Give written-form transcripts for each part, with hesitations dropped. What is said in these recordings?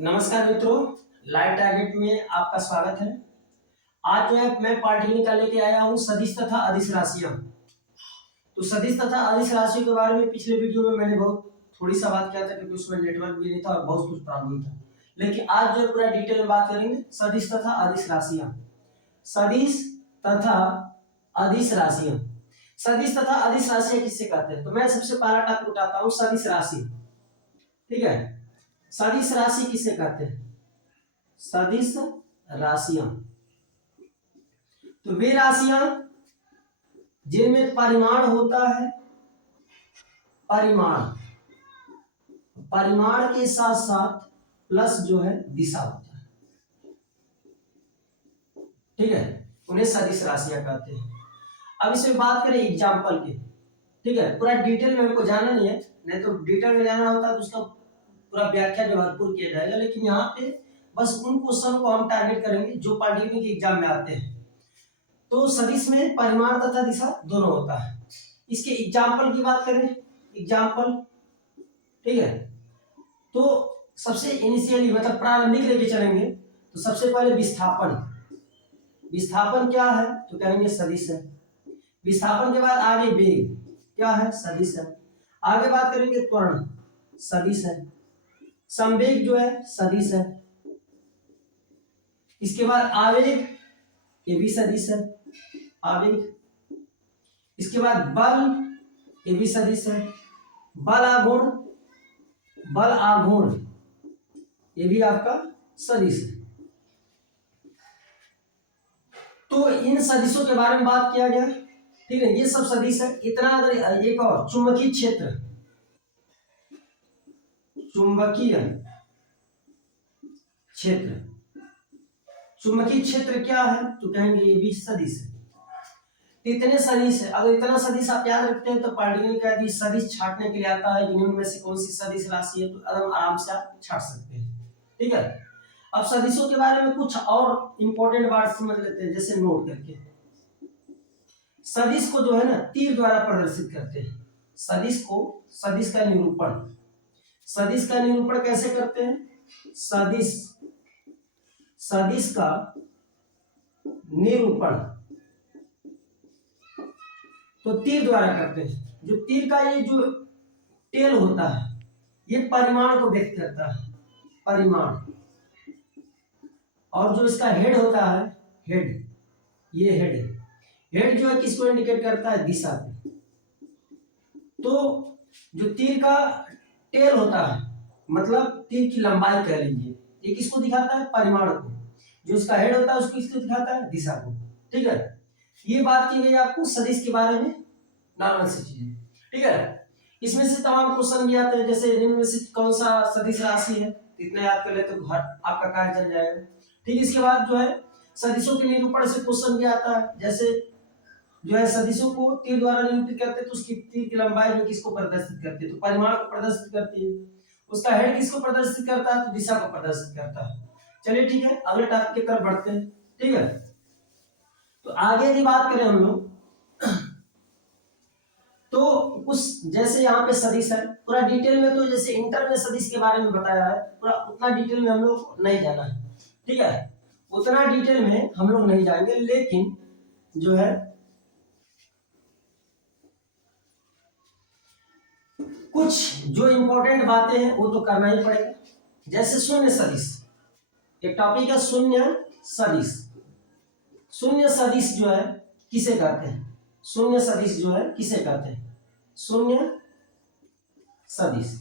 नमस्कार मित्रों, live target में आपका स्वागत है। आज जो है मैं पार्टी का लेके आया हूँ सदिश तथा अदिश राशियां। तो सदिश तथा अदिश राशियों के बारे में पिछले वीडियो में मैंने बहुत थोड़ी सा बात किया था क्योंकि उसमें नेटवर्क भी नहीं था और बहुत कुछ प्रॉब्लम था। लेकिन आज जो पूरा डिटेल में बात करेंगे सदिश तथा अदिश राशियां। सदिश तथा अदिश राशियां, सदिश तथा अदिश राशियां किससे कहते हैं? तो मैं सबसे पहला टॉपिक उठाता हूँ सदिश राशि। ठीक है, सदिश राशि किसे कहते हैं? सदिश राशियां तो वे राशियां जिनमें परिमाण होता है, परिमाण के साथ साथ प्लस जो है दिशा होता है। ठीक है, उन्हें सदिश राशियां कहते हैं। अब इसमें बात करें एग्जाम्पल की। ठीक है, पूरा डिटेल में हमको जाना नहीं है, नहीं तो डिटेल में जाना होता तो उसका पूरा व्याख्या जो भरपूर किया जाएगा। लेकिन यहाँ पे बस उन क्वेश्चन को हम टारगेट करेंगे जो पॉलिटेक्निक एग्जाम में आते हैं। तो सदिश में परिमाण तथा दिशा दोनों होता है। इसके एग्जाम्पल की बात करें, एग्जाम्पल, ठीक है, तो सबसे इनिशियली मतलब प्रारंभिक लेके चलेंगे तो सबसे पहले विस्थापन। विस्थापन क्या है? तो कहेंगे सदिश है। विस्थापन के बाद आगे वेग क्या है? सदिश है। आगे बात करेंगे त्वरण, सदिश है। संवेग जो है सदिश है। इसके बाद आवेग, ये भी सदिश है, आवेग। इसके बाद बल, ये भी सदिश है। बल आघूर्ण, बल आघूर्ण, ये भी आपका सदिश है। तो इन सदिशों के बारे में बात किया गया। ठीक है, ये सब सदिश है। इतना अगर एक और चुंबकीय क्षेत्र, चुंबकीय क्षेत्र, चुंबकीय क्षेत्र क्या है? तो कहेंगे ये भी सदिश है। इतने सदिश है। अगर इतना सदिश आप याद रखते हैं तो पार्टिकल का यदि सदिश छांटने के लिए आता है कि उनमें से कौन सी सदिश राशि है तो एकदम आराम से आप छांट सकते हैं। ठीक है, अब सदिशों के बारे में कुछ और इंपॉर्टेंट बात समझ लेते हैं, जैसे नोट करके। सदिश को जो है ना तीर द्वारा प्रदर्शित करते हैं। सदिश को, सदिश का निरूपण, सदिश का निरूपण कैसे करते हैं? सदिश, सदिश का निरूपण तो तीर द्वारा करते हैं। जो तीर का ये जो टेल होता है ये परिमाण को व्यक्त करता है, परिमाण। और जो इसका हेड होता है, हेड, ये हेड है। हेड जो है किसको इंडिकेट करता है? दिशा को। तो जो तीर का टेल होता है मतलब तीर की लंबाई कह लीजिए, ये किसको दिखाता है? परिमाण को। जो उसका हेड होता है उसको किसको दिखाता है? दिशा को। ठीक है, ये बात की गई आपको सदिश के बारे में, नॉर्मल सी चीजें। ठीक है, इसमें से तमाम क्वेश्चन भी आते हैं, जैसे इनमें से कौन सा सदिश राशि है, इतना याद कर ले तो घर आपका कार्य चल जाएगा। ठीक, इसके बाद जो है सदिशों के निरूपण से क्वेश्चन भी आता है, जैसे जो है सदिशों को तीर द्वारा निरूपित करते हैं तो उसकी तीर की लंबाई जो किसको प्रदर्शित करती है? तो परिमाण को प्रदर्शित करती है। उसका हेड किसको प्रदर्शित करता है? तो दिशा को प्रदर्शित करता है। चलिए ठीक है, अगले टॉपिक की तरफ बढ़ते हैं। ठीक है, तो आगे यदि बात करें हम लोग तो उस जैसे यहाँ पे सदिश है, पूरा डिटेल में तो जैसे इंटर में सदिश के बारे में बताया है, पूरा उतना डिटेल में हम लोग नहीं जाना है। ठीक है, उतना डिटेल में हम लोग नहीं जाएंगे, लेकिन जो है कुछ जो इंपॉर्टेंट बातें हैं वो तो करना ही पड़ेगा। जैसे शून्य सदिश, एक टॉपिक है शून्य सदिश। शून्य सदिश जो है किसे कहते हैं? शून्य सदिश जो है किसे कहते हैं? शून्य सदिश,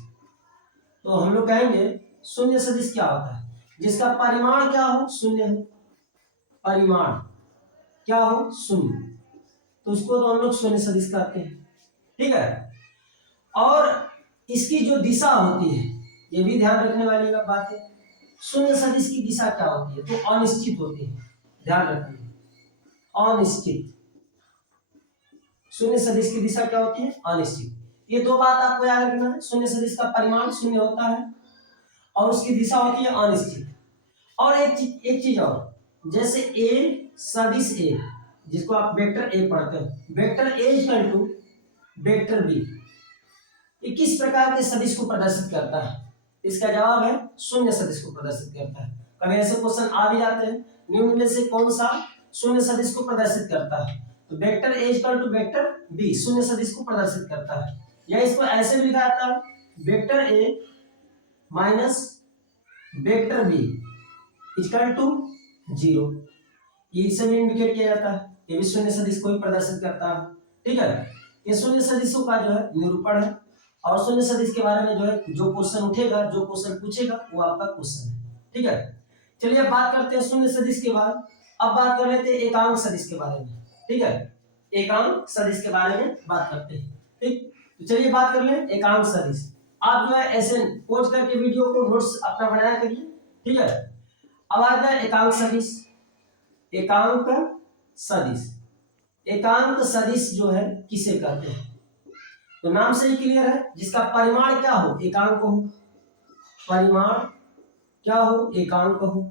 तो हम लोग कहेंगे शून्य सदिश क्या होता है? जिसका परिमाण क्या हो? शून्य हो, परिमाण क्या हो? शून्य, तो उसको तो हम लोग शून्य सदिश कहते हैं। ठीक है, और इसकी जो दिशा होती है ये भी ध्यान रखने वाली बात है। शून्य सदिश की दिशा क्या होती है? तो अनिश्चित होती है, ध्यान रखिए, अनिश्चित। शून्य सदिश की दिशा क्या होती है? अनिश्चित। ये दो बात आपको याद रखना है, शून्य सदिश का परिमाण शून्य होता है और उसकी दिशा होती है अनिश्चित। और एक चीज और, जैसे ए सदिश ए, जिसको आप वेक्टर ए पढ़ते हैं, vector A equal to vector B, ये किस प्रकार के सदिश को प्रदर्शित करता है? इसका जवाब है शून्य सदिश को प्रदर्शित करता है। कभी ऐसे क्वेश्चन आ भी जाते हैं, निम्न में से कौन सा शून्य सदिश को प्रदर्शित करता है? तो vector A equal to vector B शून्य सदिश को प्रदर्शित करता है। या इसको ऐसे भी लिखा जाता है, vector A minus vector B equal to 0। इसे भी इंडिकेट किया जाता है, ये भी शून्य सदिश को ही प्रदर्शित करता है। ठीक है, ये शून्य सदिशों का जो है निरूपण है। और शून्य सदिश के बारे में जो है जो क्वेश्चन उठेगा, जो क्वेश्चन पूछेगा वो आपका क्वेश्चन है। ठीक है, चलिए अब बात करते हैं शून्य सदिश के बाद। अब बात कर लेते हैं एकांक सदिश के बारे में। ठीक है, एकांक सदिश के बारे में बात करते हैं। ठीक, तो चलिए बात कर लें एकांक सदिश। आप जो है ऐसे पॉज करके वीडियो को नोट्स अपना बनाया करिए। ठीक है, अब आ गया एकांक सदिश। एकांक सदिश, एकांक सदिश जो है किसे कहते हैं? तो नाम से ही क्लियर है, जिसका परिमाण क्या हो एकांक हो, परिमाण क्या हो एकांक हो,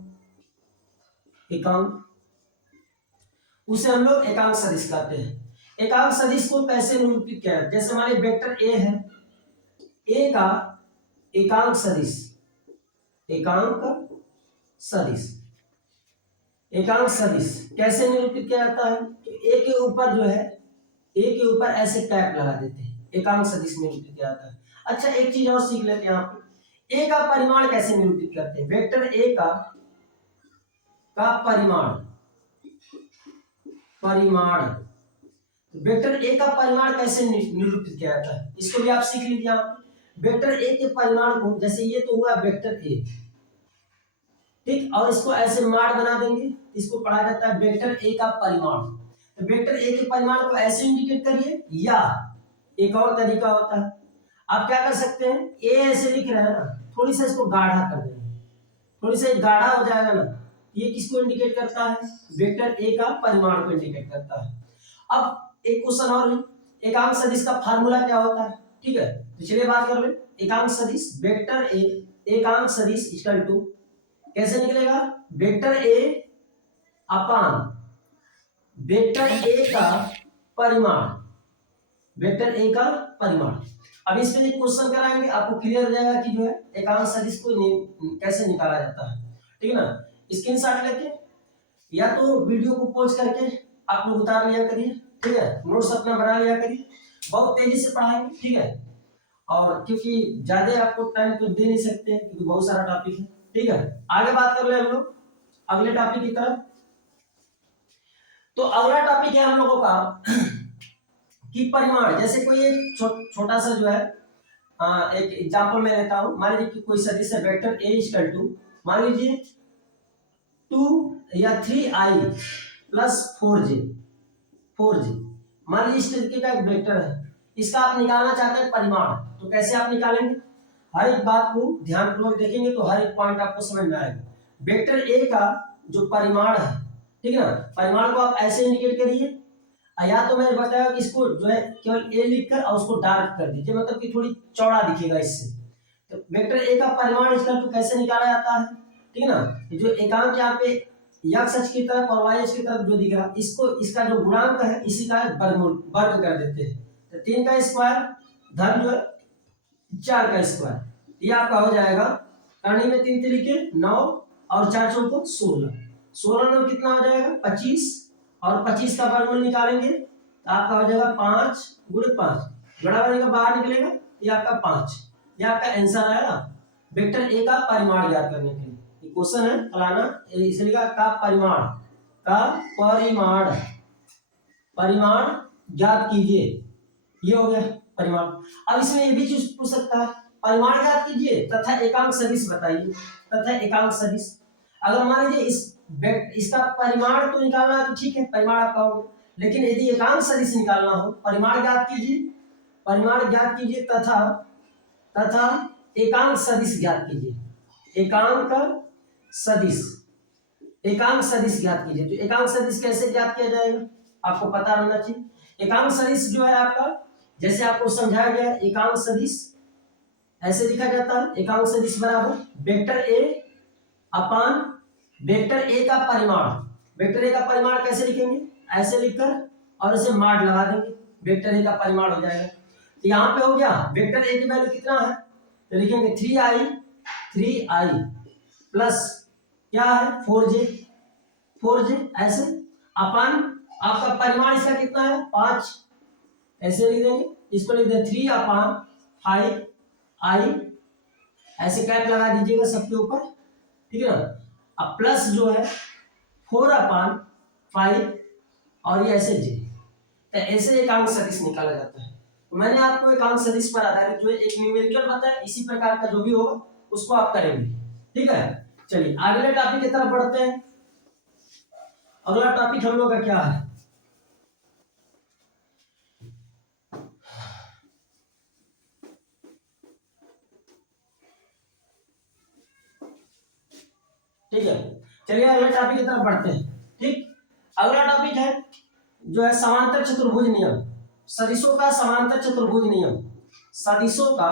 एकांक, उसे हम लोग एकांक सदिश कहते हैं। एकांक सदिश को कैसे निरूपित किया? जैसे हमारे वेक्टर ए है, ए का एकांक सदिश, एकांक सदिश, एकांक सदिश कैसे निरूपित किया जाता है? तो ए के ऊपर जो है, ए के ऊपर ऐसे टैप लगा देते हैं, एकांक सदिश निरूपित किया जाता है। अच्छा, एक चीज और सीख लेते हैं यहाँ पे, ए का परिमाण कैसे निरूपित करते हैं? वेक्टर ए का परिमाण, परिमाण, वेक्टर ए का परिमाण कैसे निरूपित किया जाता है? इसको भी आप सीख लीजिए। आप वेक्टर ए के परिमाण को, जैसे ये तो हुआ वेक्टर ए, ठीक, और इसको ऐसे माड बना देंगे, इसको पढ़ा जाता है वेक्टर ए का परिमाण। तो वेक्टर ए के परिमाण को ऐसे इंडिकेट करिए, या एक और तरीका होता है, आप क्या कर सकते हैं, ए ऐसे लिख रहे हैं ना, थोड़ी सा इसको गाढ़ा कर देंगे, थोड़ी सा गाढ़ा हो जाएगा ना, ये किसको इंडिकेट करता है? वेक्टर ए का परिमाण को इंडिकेट करता है। अब एक क्वेश्चन और है, एकांक सदिश का फार्मूला क्या होता है? ठीक है, तो चलिए बात कर ले। एकांक सदिश वेक्टर ए, एकांक सदिश इक्वल टू कैसे निकलेगा? Vector A upon vector A का परिमाण, वेक्टर ए का परिमाण। अब इसमें एक क्वेश्चन कराएंगे, आपको क्लियर हो जाएगा कि जो है एकांक सदिश को कैसे निकाला जाता है। ठीक है ना, स्क्रीनशॉट लेके या तो वीडियो को पॉज करके आप लोग उतार लिया करिए। ठीक है, नोट्स अपना बना लिया करिए, बहुत तेजी से पढ़ाएंगे। ठीक है, और क्योंकि ज्यादा आपको टाइम तो दे नहीं सकते क्योंकि बहुत सारा टॉपिक है। ठीक है, आगे बात कर ले हम लोग अगले टॉपिक की तरफ। तो अगला टॉपिक है हम लोगों का कि परिमाण, जैसे कोई एक छोटा सा जो है एक एग्जांपल मैं लेता हूं। मान लीजिए कि कोई सदिश है वेक्टर ए इक्वल टू, मान लीजिए 2 या 3i प्लस 4j, 4j, मान लीजिए इस तरीके का एक वेक्टर है, इसका आप निकालना चाहते हैं परिमाण। तो कैसे आप निकालेंगे? हर एक बात को ध्यानपूर्वक देखेंगे तो हर एक पॉइंट आपको समझ में आएगा। वेक्टर ए का जो परिमाण है, ठीक है ना, परिमाण को आप ऐसे इंडिकेट करिए, या तो मैंने बताया कि इसको जो है केवल ए लिखकर और उसको डार्क कर दीजिए, मतलब कि थोड़ी चौड़ा दिखेगा इससे। तो वेक्टर ए का परिमाण इसका तो कैसे निकाला जाता है? ठीक है ना, जो एकांक यहाँ पे x अक्ष की तरफ और y अक्ष की तरफ जो दिख रहा है, इसको इसका जो गुणांक है इसी का वर्ग कर देते हैं। तो 3 का स्क्वायर धन जो है 4 का स्क्वायर, ये आपका हो जाएगा, करनी में 3 तरीके 9 और 4 चौको 16, 16 में कितना हो जाएगा 25, और 25 का वर्गमूल निकालेंगे तो आपका हो जाएगा 5 गुणे 5, बड़ा का बाहर निकलेगा, ये आपका 5, ये आपका आंसर आया वेक्टर ए का परिमाण ज्ञात करने के लिए। ये क्वेश्चन है फलाना, इसलिए का परिमाण, का परिमाण, परिमाण ज्ञात कीजिए, ये हो गया परिमाण। अब इसमें ये भी चीज पूछ सकता है, परिमाण ज्ञात कीजिए तथा एकांक सदिश बताइए, तथा एकांक सदिश। अगर मान लीजिए इसका परिमाण तो निकालना है तो ठीक है, परिमाण आपका होगा, लेकिन यदि एकांक सदिश निकालना हो, परिमाण ज्ञात कीजिए, परिमाण ज्ञात कीजिए तथा एकांक सदिश ज्ञात कीजिए, एकांक सदिश, एकांक सदिश ज्ञात कीजिए। तो एकांक सदिश कैसे ज्ञात किया जाएगा आपको पता रहना चाहिए। एकांक सदिश जो है आपका, जैसे आपको समझाया गया, एकांक सदिश ऐसे लिखा जाता है, एकांक सदिश बराबर vector A upon vector A का परिमाण। वेक्टर ए का परिमाण कैसे लिखेंगे? ऐसे लिखकर और इसे माड लगा देंगे, वेक्टर ए का परिमाण हो जाएगा। तो यहाँ पे हो गया वेक्टर ए की वैल्यू कितना है, तो लिखेंगे 3i 3i प्लस क्या है 4j ऐसे अपन आपका परिमाण इसका कितना है 5, ऐसे लिख देंगे, इसको लिख दें 3/5i, ऐसे कैप लगा दीजिएगा सबके ऊपर, ठीक है ना। अब प्लस जो है 4/5 और ये ऐसे j, तो ऐसे एक अंक सदिश निकाला जाता है। तो मैंने आपको एक अंक सदिश पर आधारित जो एक न्यूमेरिकल बताया, इसी प्रकार का जो भी होगा उसको आप करेंगे, ठीक है। चलिए अगले टॉपिक की तरफ बढ़ते हैं। अगला टॉपिक हम लोग का क्या है, ठीक है। चलिए अगले टॉपिक की तरफ बढ़ते हैं, ठीक। अगला टॉपिक है जो है समांतर चतुर्भुज नियम, सदिशों का समांतर चतुर्भुज नियम, सदिशों का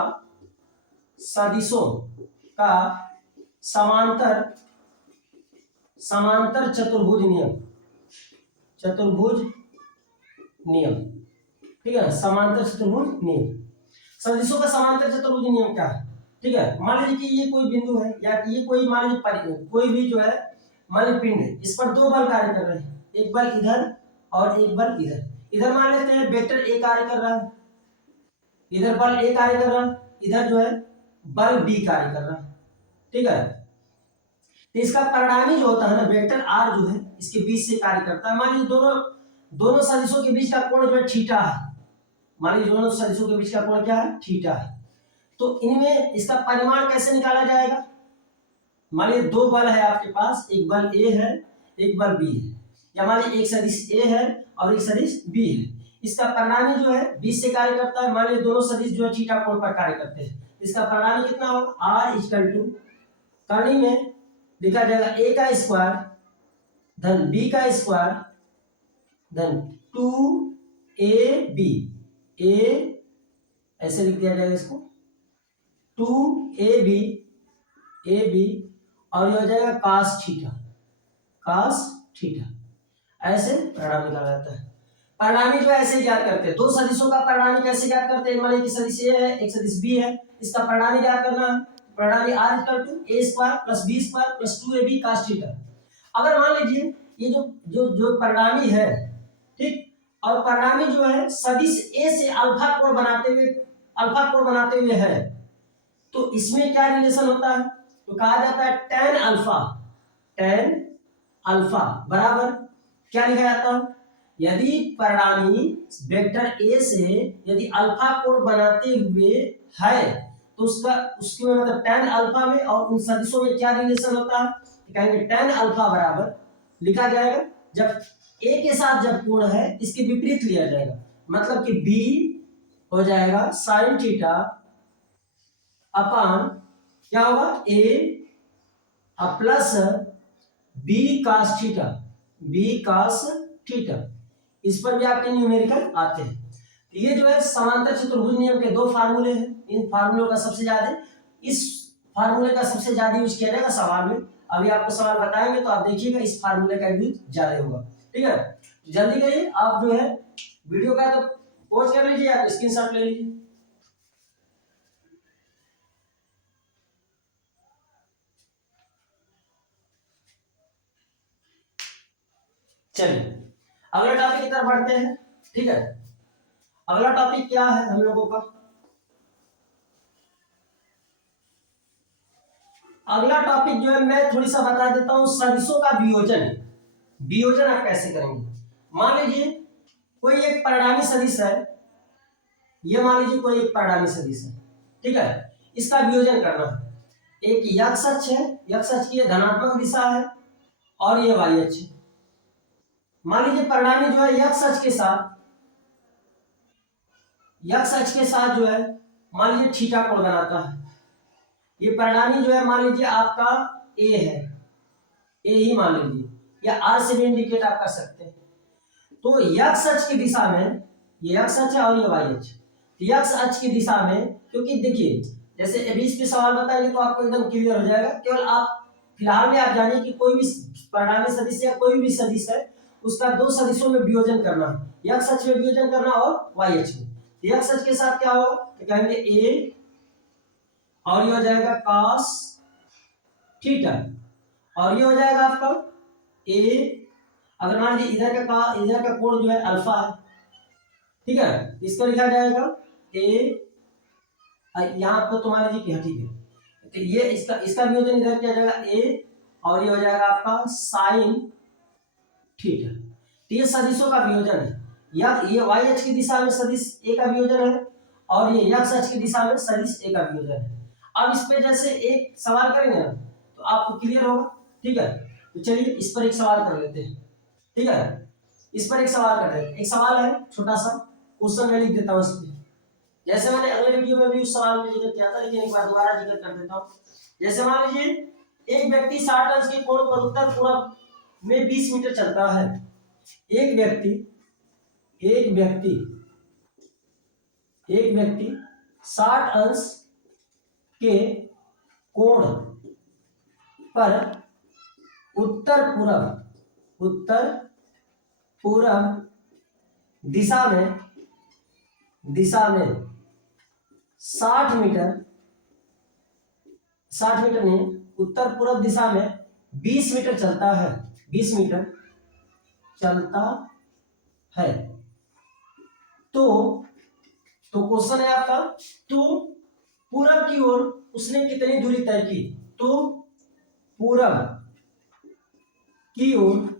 समांतर चतुर्भुज नियम, ठीक है। समांतर चतुर्भुज नियम, सदिशों का समांतर चतुर्भुज नियम क्या है, ठीक है। मान लीजिए कि ये कोई बिंदु है या ये कोई मान लीजिए कोई भी जो है मान लीजिए पिंड है, इस पर दो बल कार्य कर रहे हैं, एक बल इधर और एक बल इधर। इधर मान लेते हैं वेक्टर ए कार्य कर रहा है, इधर बल ए कार्य कर रहा है, इधर जो है बल बी कार्य कर रहा है, ठीक है। तो इसका परिणामी जो होता है ना वेक्टर आर जो है इसके बीच से कार्य करता है। मान लीजिए दोनों सदिशों के बीच का कोण जो है थीटा है, मान लीजिए दोनों सदिशों के बीच का कोण क्या है थीटा है। तो इनमें इसका परिमाण कैसे निकाला जाएगा, मान लीजिए दो बल है आपके पास, एक बल ए है एक बल बी है, या मान लीजिए एक सदिश ए है और एक सदिश बी है, इसका परिणामी जो है बीच से कार्य करता है। मान लीजिए दोनों सदिश जो है थीटा कोण पर कार्य करते हैं, इसका परिणामी कितना होगा आर इक्वल टू करनी में लिखा जाएगा a का स्क्वायर धन b का स्क्वायर धन 2ab, a ऐसे लिख दिया जाएगा इसको 2ab और ये हो जाएगा cos थीटा, ऐसे परिणाम निकाला जाता है। परिणामी जो ऐसे ज्ञात करते हैं, दो सदिशों का परिणामी कैसे ज्ञात करते हैं, मान लीजिए सदिश a है एक सदिश b है, इसका परिणामी ज्ञात करना है, परिणामी r equal to a square plus b square plus 2ab cos theta. अगर मान लीजिए ये जो परिणामी है, ठीक, और परिणामी जो है सदिश a से अल्फा कोण बनाते हुए है, तो इसमें क्या रिलेशन होता है, तो कहा जाता है tan अल्फा बराबर क्या लिखा जाता है, यदि परिणामी वेक्टर a से यदि अल्फा कोण बनाते हुए है तो उसके मतलब tan अल्फा में और उन सदिशों में क्या रिलेशन होता है, कहेंगे tan अल्फा बराबर लिखा जाएगा जब a के साथ जब कोण है इसके विपरीत लिया जाएगा, मतलब कि b हो जाएगा sin थीटा अपान क्या होगा a plus b cos theta. इस पर भी आपके न्यूमेरिकल आते हैं। ये जो है समांतर चतुर्भुज नियम के दो फार्मूले हैं, इन फार्मूलों का सबसे ज्यादा इस फार्मूले का सबसे ज्यादा यूज किया जाएगा सवाल में। अभी आपको सवाल बताएंगे तो आप देखिएगा इस फार्मूले का यूज ज्यादा होगा, ठीक है। जल्दी करिए, आप जो है वीडियो का तो पॉज कर लीजिए, आप स्क्रीनशॉट ले लीजिए। चलिए अगला टॉपिक की तरफ बढ़ते हैं, ठीक है। अगला टॉपिक क्या है हम लोगों का, अगला टॉपिक जो है मैं थोड़ी सा बता देता हूं, सदिशों का वियोजन आप कैसे करेंगे। मान लीजिए कोई एक परिणामी सदिश है, ये मान लीजिए कोई एक परिणामी सदिश है, ठीक है, इसका वियोजन करना है। एक x अक्ष है, x अक्ष की धनात्मक दिशा है और ये y अक्ष है। मान लीजिए परिणामी जो है x अक्ष के साथ जो है मान लीजिए थीटा कोण बनाता है। ये परिणामी जो है मान लीजिए आपका a है, a ही मान लीजिए, या r से भी इंडिकेट आप कर सकते हैं। तो x अक्ष की दिशा में, ये x अक्ष है और ये y अक्ष, x अक्ष की दिशा में, क्योंकि देखिए जैसे अभी इस पे सवाल बताएंगे तो आपको एकदम क्लियर हो जाएगा। केवल आप फिलहाल में आप जानिए कि कोई भी परिणामी सदिश या कोई भी सदिश है उसका दो सदिशों में वियोजन करना है, x अक्ष में वियोजन करना और y अक्ष में। x अक्ष के साथ क्या होगा तो कहेंगे a और ये हो जाएगा cos थीटा, और ये हो जाएगा आपका ए, अगर मान लीजिए इधर का कोण जो है अल्फा है, ठीक है, इसको लिखा जाएगा ए, यहाँ पर तो मान लीजिए कि ठीक है, तो ये इसका वियोजन इधर क्या जाएगा ए, और ये हो जाएगा आपका साइन थीटा। तो ये सदिशों का वियोजन है, या ये वाई अक्ष की दिशा में सदिश ए का वियोजन है, और ये एक्स अक्ष की दिशा में सदिश ए का वियोजन है। अब इस पे जैसे एक सवाल करेंगे ना तो आपको क्लियर होगा, ठीक है। तो चलिए इस पर एक सवाल कर लेते हैं, ठीक है, इस पर एक सवाल कर लेते हैं। एक सवाल है छोटा सा, क्वेश्चन मैं लिख देता हूँ इस पे, जैसे मैंने अगले वीडियो में भी उस सवाल में जिक्र किया था, लेकिन एक बार दोबारा जिक्र कर देता हूँ। जैसे मान लीजिए एक व्यक्ति 60 अंश के कोण पर उत्तर पूर्व में 20 मीटर चलता है। एक व्यक्ति 60 अंश के कोण पर उत्तर पूर्व दिशा में 60 मीटर नहीं, उत्तर पूर्व दिशा में 20 मीटर चलता है, 20 मीटर चलता है। तो क्वेश्चन है आपका, तो पूरब की ओर उसने कितनी दूरी तय की? तो पूरब की ओर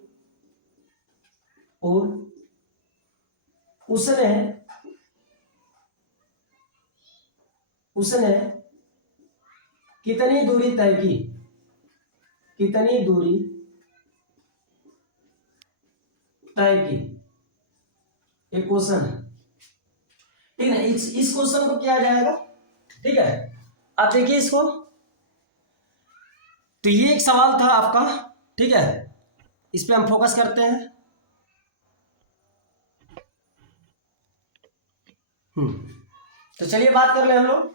उसने कितनी दूरी तय की? कितनी दूरी तय की? एक क्वेश्चन है, ठीक है। इस क्वेश्चन को किया जाएगा, ठीक है। आप देखिए इसको, तो ये एक सवाल था आपका, ठीक है। इस पे हम फोकस करते हैं। तो चलिए बात कर ले हम लोग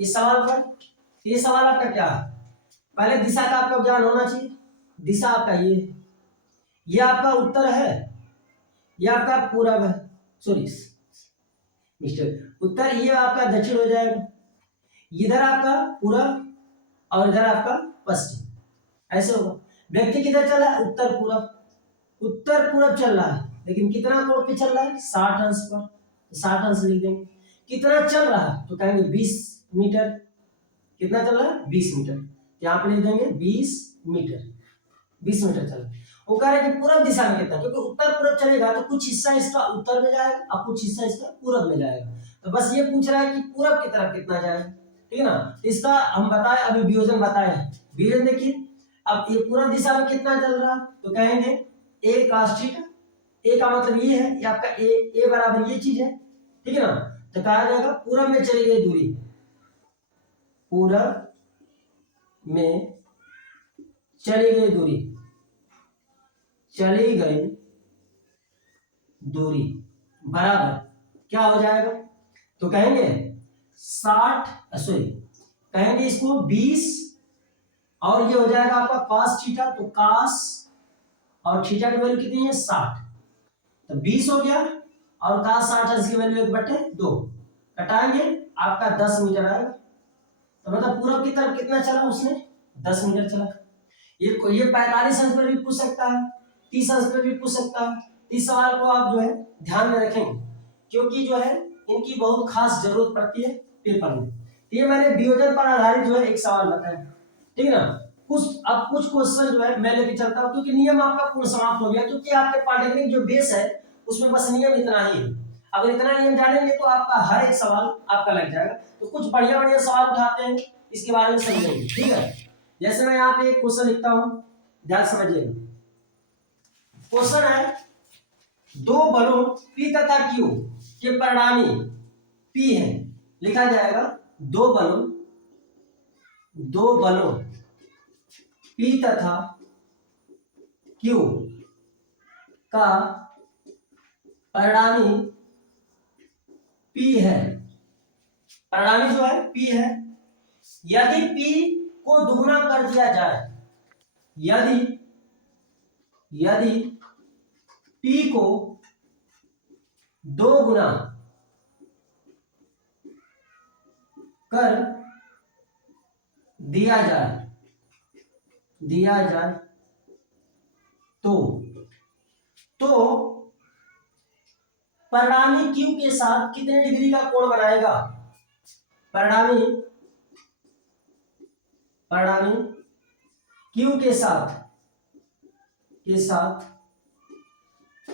इस सवाल पर। ये सवाल आपका क्या है? पहले दिशा का आपका ज्ञान होना चाहिए। दिशा आपका ये आपका उत्तर है, ये आपका पूरब है, सॉरी मिस्टर उत्तर, ये आपका दक्षिण हो जाएगा, इधर आपका पूरब और इधर आपका पश्चिम, ऐसे होगा। व्यक्ति किधर चल रहा है? उत्तर पूरब चल रहा है, लेकिन कितना कोण पे चल रहा है? 60 अंश पर, 60 अंश लिख देंगे। कितना चल रहा है? तो कहेंगे 20 मीटर। कितना चल रहा है? 20 मीटर, यहाँ पे लिख देंगे 20 मीटर, 20 मीटर चल रहा है। वो कह रहे हैं कि पूरब दिशा में कितना, क्योंकि उत्तर पूरब चलेगा तो कुछ हिस्सा इसका उत्तर में जाएगा और कुछ हिस्सा इसका पूरब में जाएगा। तो बस ये पूछ रहा है कि पूरब की तरफ कितना जाएगा, ठीक है ना। इसका हम बताए, अभी वियोजन बताए हैं। वियोजन देखिए, अब ये पूरब दिशा में कितना चल रहा है, तो कहेंगे a cos थीटा। a का मतलब ये है, ये आपका a बराबर ये चीज है, ठीक है ना। तो कहा जाएगा पूरब में चली गई दूरी, पूरब में चली गई दूरी बराबर क्या हो जाएगा? तो कहेंगे 60 कहेंगे इसको 20, और ये हो जाएगा आपका cos थीटा। तो cos और थीटा की वैल्यू कितनी है? 60, तो 20 हो गया, और cos 60 इसकी वैल्यू 1/2, कटाएंगे आपका 10 मीटर आएगा। तो मतलब पूरब की तरफ कितना चला उसने? 10 मीटर चला। ये 45 अंश पर भी पूछ सकता है, 30 अंश पर भी पूछ सकता है। इस सवाल को आप जो है ध्यान में रखेंगे, क्योंकि जो है इनकी बहुत खास जरूरत पड़ती है पेपर में। ये मैंने वियोजन पर आधारित जो है एक सवाल बताया, ठीक है ना। कुछ क्वेश्चन जो है मैं लेके चलता हूँ, क्योंकि नियम आपका पूर्ण समाप्त हो गया, क्योंकि आपके पॉलिटेक्निक जो बेस है उसमें बस नियम इतना ही है। अगर इतना नियम जानेंगे तो आपका हर एक सवाल आपका लग जाएगा। तो कुछ बढ़िया सवाल उठाते हैं, इसके बारे में समझेंगे, ठीक है। जैसे मैं यहाँ पे एक क्वेश्चन लिखता हूं, ध्यान समझिएगा। क्वेश्चन है, दो बलों P तथा Q के परिणामी P है। लिखा जाएगा दो बलों P तथा Q का परिणामी P है। परिणामी जो है P है। यदि P को दुगुना कर दिया जाए, यदि P को 2 गुना कर दिया जाए, दिया जाए तो परिणामी Q के साथ कितने डिग्री का कोण बनाएगा? परिणामी Q के साथ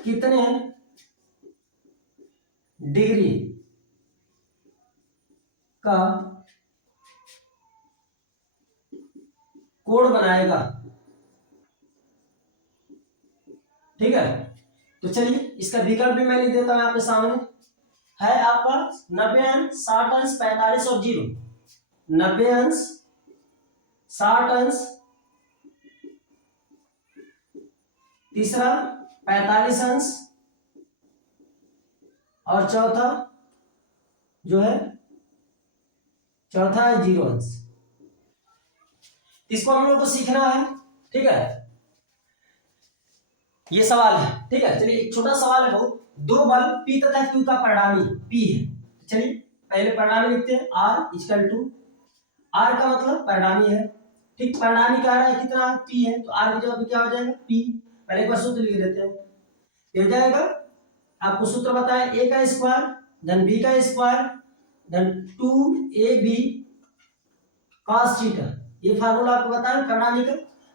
कितने डिग्री का कोण बनाएगा? ठीक है, तो चलिए इसका विकल्प भी मैं लिख देता हूं आपके सामने। है आपका 90 अंश, 60 अंश, 45 और 0। 90 अंश, 60 अंश, तीसरा 45 अंश और चौथा है 0 अंश। इसको हम लोग को सीखना है। ठीक है, ये सवाल है। ठीक है, चलिए एक छोटा सवाल है बहुत। दो बल P तथा Q का परिणामी P है। चलिए पहले परिणामी लिखते हैं। R इक्वल टू, R का मतलब परिणामी है। ठीक, परिणामी कह रहा है कितना P है, तो R की जगह पे क्या हो जाएगा P। पहले एक बार सूत्र लिख देते हैं। ये हो जाएगा, आपको सूत्र बताया, A का स्क्वायर धन B का स्क्वायर धन 2AB cos थीटा। ये फार्मूला आपको बताया परिणामी का।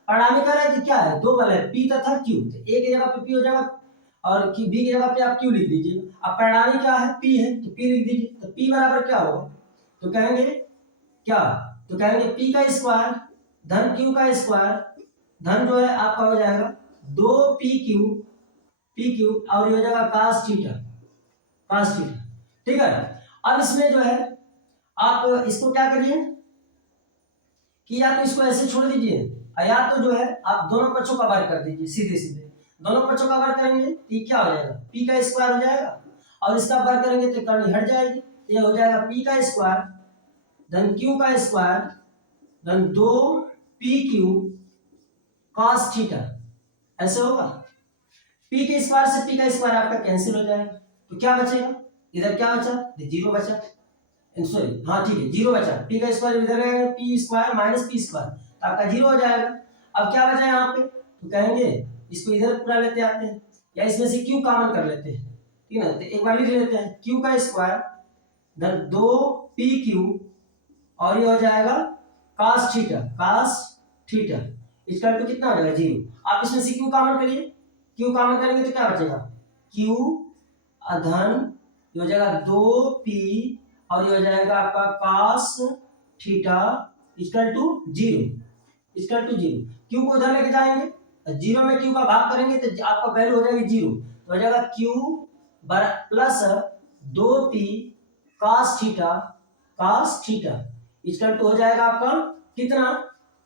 परिणामी कह रहा है कि क्या है, दो बल है P तथा Q। तो A की जगह पे P हो जाएगा और B की जगह पे आप Q लिख दीजिए। अब परिणामी क्या है, P है, तो P लिख दीजिए। तो P बराबर क्या होगा, तो कहेंगे क्या, तो कहेंगे P का स्क्वायर धन Q का स्क्वायर धन जो है आपका हो जाएगा 2PQ और ये हो जाएगा cos थीटा। ठीक है, अब इसमें जो है आप इसको क्या करिए कि या तो इसको ऐसे छोड़ दीजिए, या तो जो है आप दोनों पक्षों का वर्ग कर दीजिए। सीधे सीधे दोनों पक्षों का वर्ग करेंगे तो ये क्या हो जाएगा, P का स्क्वायर हो जाएगा और इसका वर्ग करेंगे तो करनी हट जाएगी। तो ये हो जाएगा P का स्क्वायर धन Q का स्क्वायर धन 2PQ cos थीटा। ऐसे होगा। P के स्क्वायर से P का स्क्वायर आपका कैंसिल हो जाएगा, तो क्या बचेगा, इधर क्या बचा, 0 बचा। सॉरी, हाँ ठीक है, 0 बचा। P का स्क्वायर इधर रहेगा, P square minus P square, तो आपका 0 हो जाएगा। अब क्या बचा यहाँ पे, तो कहेंगे इसको इधर पूरा लेते आते हैं या इसमें से Q कॉमन कर लेते हैं। ठीक है, तो एक बार लिख लेते हैं Q का स्क्वायर धन 2PQ और ये हो जाएगा cos थीटा इसका तो कितना हो जाएगा 0। आप इसमें से Q कॉमन करिए, Q कॉमन करेंगे तो क्या बचेगा, Q धन ये हो जाएगा 2P और ये हो जाएगा आपका cos theta equal to 0। Q को उधर लेके जाएंगे, 0 में Q का भाग करेंगे तो आपका वैल्यू हो जाएगी 0। तो हो जाएगा Q plus 2P cos theta equal to हो जाएगा आपका कितना,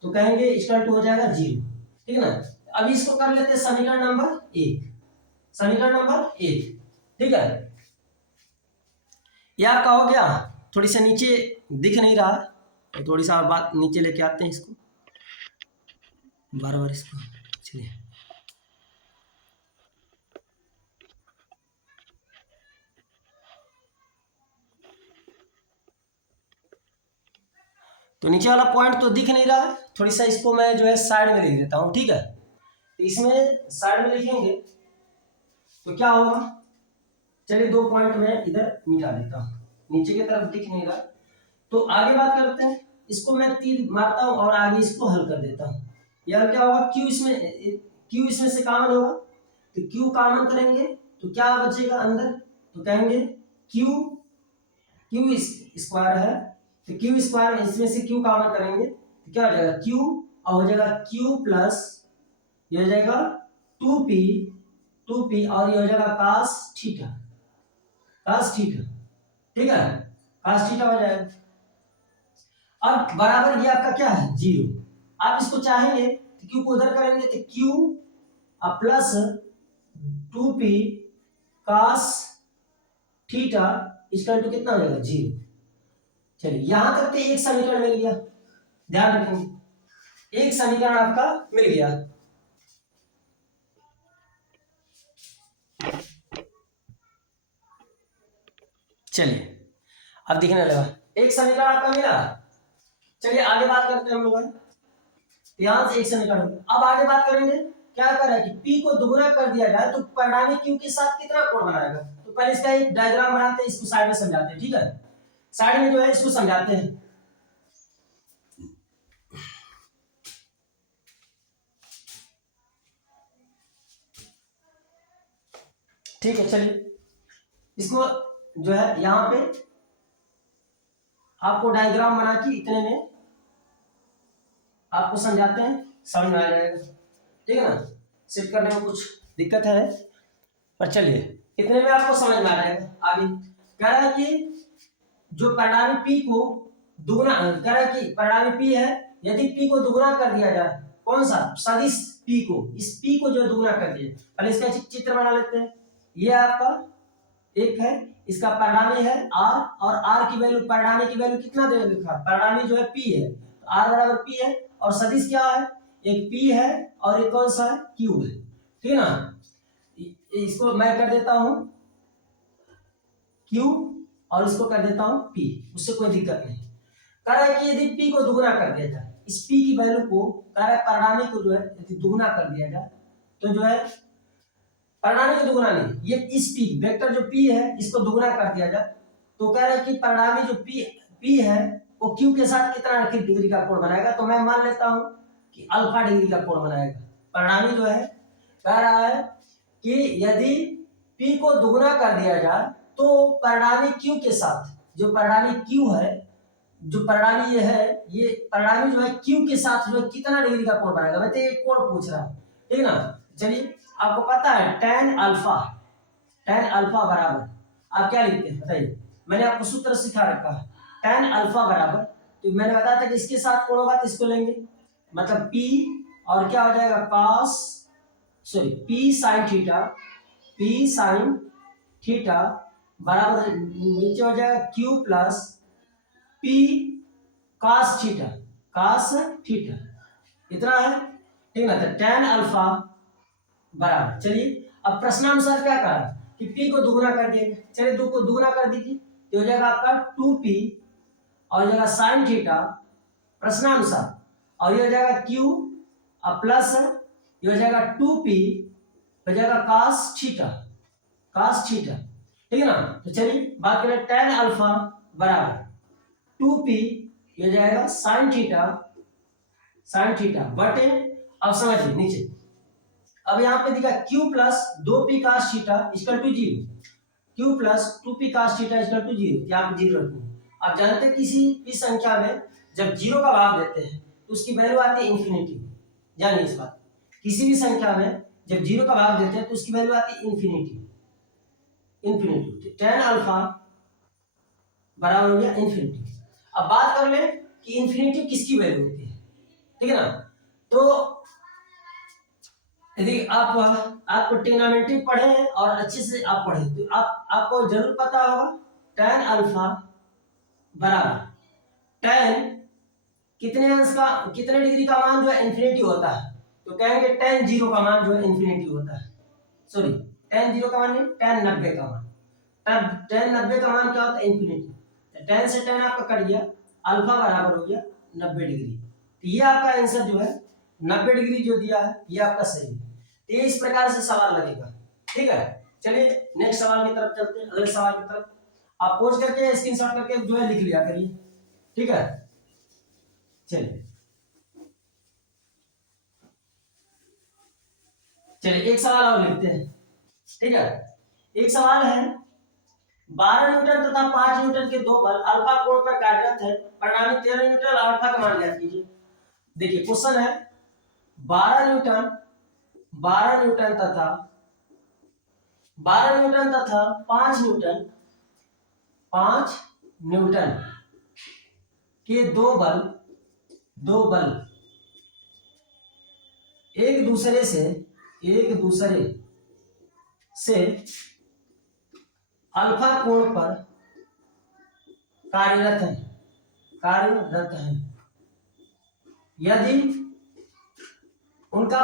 तो कहेंगे इक्वल टू हो जाएगा 0। ठीक है ना। अभी इसको कर लेते हैं समीकरण नंबर 1। ठीक है, यह आपका हो गया। थोड़ी सा नीचे दिख नहीं रहा, तो थोड़ी सा बात नीचे लेके आते हैं इसको, बार इसको। चलिए, तो नीचे वाला पॉइंट तो दिख नहीं रहा है, थोड़ी सा इसको मैं जो है साइड में लिख देता हूं। ठीक है, तो इसमें साइड में लिखेंगे तो क्या होगा, चलिए 2 पॉइंट मैं इधर मिटा देता हूं, नीचे की तरफ दिख नहीं रहा। तो आगे बात करते हैं, इसको मैं तीर मारता हूं और आगे इसको हल कर देता हूं। यार क्या होगा, Q इसमें से कॉमन होगा, तो Q कॉमन करेंगे तो क्या बचेगा अंदर, तो कहेंगे Q स्क्वायर है, तो Q स्क्वायर इसमें से Q कॉमन करेंगे तो क्या हो जाएगा Q और हो जाएगा Q प्लस ये हो जाएगा 2P और ये हो जाएगा cos थीटा। ठीक है, cos थीटा हो जाएगा। अब बराबर ये आपका क्या है 0। आप इसको चाहेंगे तो Q को उधर करेंगे तो Q plus 2P cos theta इसका टू कितना हो जाएगा 0। चलिए यहां तक तो एक समीकरण मिल गया, ध्यान रखेंगे एक समीकरण आपका मिल गया। चलिए अब दिखने लगा, एक समीकरण आपका मिला। चलिए आगे बात करते हैं हम लोग। तो यहाँ से 1 समीकरण हो गया। अब आगे बात करेंगे, क्या कर रहा है कि P को दुगुना कर दिया जाए तो परिणामी Q के साथ कितना कोण बनाएगा। तो पहले इसका एक डायग्राम बनाते हैं, इसको साइड में समझाते हैं, ठीक है, साइड में जो है इसको समझाते हैं। ठीक है, चलिए इसको जो है यहाँ पे आपको डायग्राम बना के इतने में आपको समझाते हैं, समझ में आ जाएगा, ठीक है ना। शिफ्ट करने में कुछ दिक्कत है पर चलिए इतने में आपको समझ में आ जाएगा। आगे कह रहा है कि जो परिणामी P को दुगुना, कह रहा है कि परिणामी P है, यदि P को दुगुना कर दिया जाए, कौन सा सदिश P को, इस P को जो दुगुना कर दिया, पहले इसका चित्र बना लेते हैं। ये आपका एक है, इसका परिणामी है R, और R की वैल्यू, परिणामी की वैल्यू कितना दे रखा, परिणामी जो है P है, तो R बराबर P है, और सदिश क्या है, एक P है और एक कौन सा है, Q है, ठीक है ना। इसको मैं कर देता हूं Q और इसको कर देता हूं P, उससे कोई दिक्कत नहीं। कह रहा है कि यदि P को दुगुना कर दिया जाए, इस P की वैल्यू को, कह रहा है परिणामी को जो है यदि दुगुना कर दिया जाए तो जो है, परिणामी को दुगुना नहीं, ये इस P वेक्टर जो P है इसको दुगुना कर दिया जाए तो कह रहा है कि परिणामी जो P है वो Q के साथ कितना डिग्री का कोण बनाएगा। तो मैं मान लेता हूं कि अल्फा डिग्री का कोण बनाएगा। परिणामी जो है कह रहा है कि यदि P को दुगुना कर दिया जाए तो परिणामी Q के साथ, जो परिणामी Q है, जो परिणामी ये है, ये परिणामी जो है Q के साथ जो है कितना डिग्री का कोण बनाएगा। मैं तो ये कोण पूछ रहा हूं, ठीक है ना। चलिए आपको पता है tan अल्फा बराबर, आप क्या लिखते हैं बताइए, मैंने आपको सूत्र सिखा रखा है, tan अल्फा बराबर, तो मैंने बताया था कि इसके साथ कोण होगा तो इसको लेंगे, मतलब P और क्या हो जाएगा P sin थीटा बराबर नीचे हो जाएगा Q plus P cos theta, इतना है, ठीक है ना। तो tan अल्फा बराबर, चलिए अब प्रश्नानुसार क्या कहा कि P को दुगुना कर दिए, चलिए 2 को दुगुना कर दीजिए तो हो जाएगा आपका 2P और हो जाएगा sin थीटा प्रश्नानुसार, और ये हो जाएगा Q और प्लस ये हो जाएगा 2P हो जाएगा cos थीटा, ठीक है ना। तो चलिए बात करें tan अल्फा बराबर 2P, ये हो जाएगा sin थीटा बटे, अब समझिए नीचे, अब यहाँ पे दिखा Q plus 2P cos theta equal to 0, Q plus 2P cos theta equal to 0, यहाँ पे 0 रखना। आप जानते हैं किसी भी संख्या में जब 0 का भाग देते हैं तो उसकी वैल्यू आती है इंफिनिटी, जानिए इस बात, किसी भी संख्या में जब 0 का भाग देते हैं तो उसकी वैल्यू आती है इंफिनिटी। tan अल्फा बराबर हो गया इंफिनिटी। अब बात कर ले कि इंफिनिटी किसकी वैल्यू होती है, ठीक है ना। तो यदि आपको ट्रिग्नोमेट्री पढ़े हैं और अच्छे से आप पढ़े तो आपको जरूर पता होगा tan अल्फा बराबर tan कितने डिग्री का मान जो है इंफिनिटी होता है, तो कहेंगे tan 0 का मान जो है इंफिनिटी होता है, सॉरी tan 0 का मान नहीं, tan 90 का मान, तब tan 90 का मान क्या होता है इंफिनिटी, तो tan से tan आपका कट गया, अल्फा बराबर हो गया 90 डिग्री। तो ये आपका आंसर जो है 90 डिग्री जो दिया है ये आपका सही है। तो ये इस प्रकार से सवाल लगेगा, ठीक है। चलिए नेक्स्ट सवाल की तरफ चलते हैं, अगले सवाल की तरफ आप पोज करके स्क्रीनशॉट करके जो है लिख लिया करिए, ठीक है। चलिए एक सवाल और लिखते हैं, ठीक है। एक सवाल है 12 न्यूटन तथा 5 न्यूटन के दो बल अल्फा कोण पर कार्यरत है, परिणामी 13 न्यूटन अल्फा का मान ज्ञात कीजिए। देखिए क्वेश्चन है 12 न्यूटन तथा 5 न्यूटन के दो बल एक दूसरे से अल्फा कोण पर कार्यरत है यदि उनका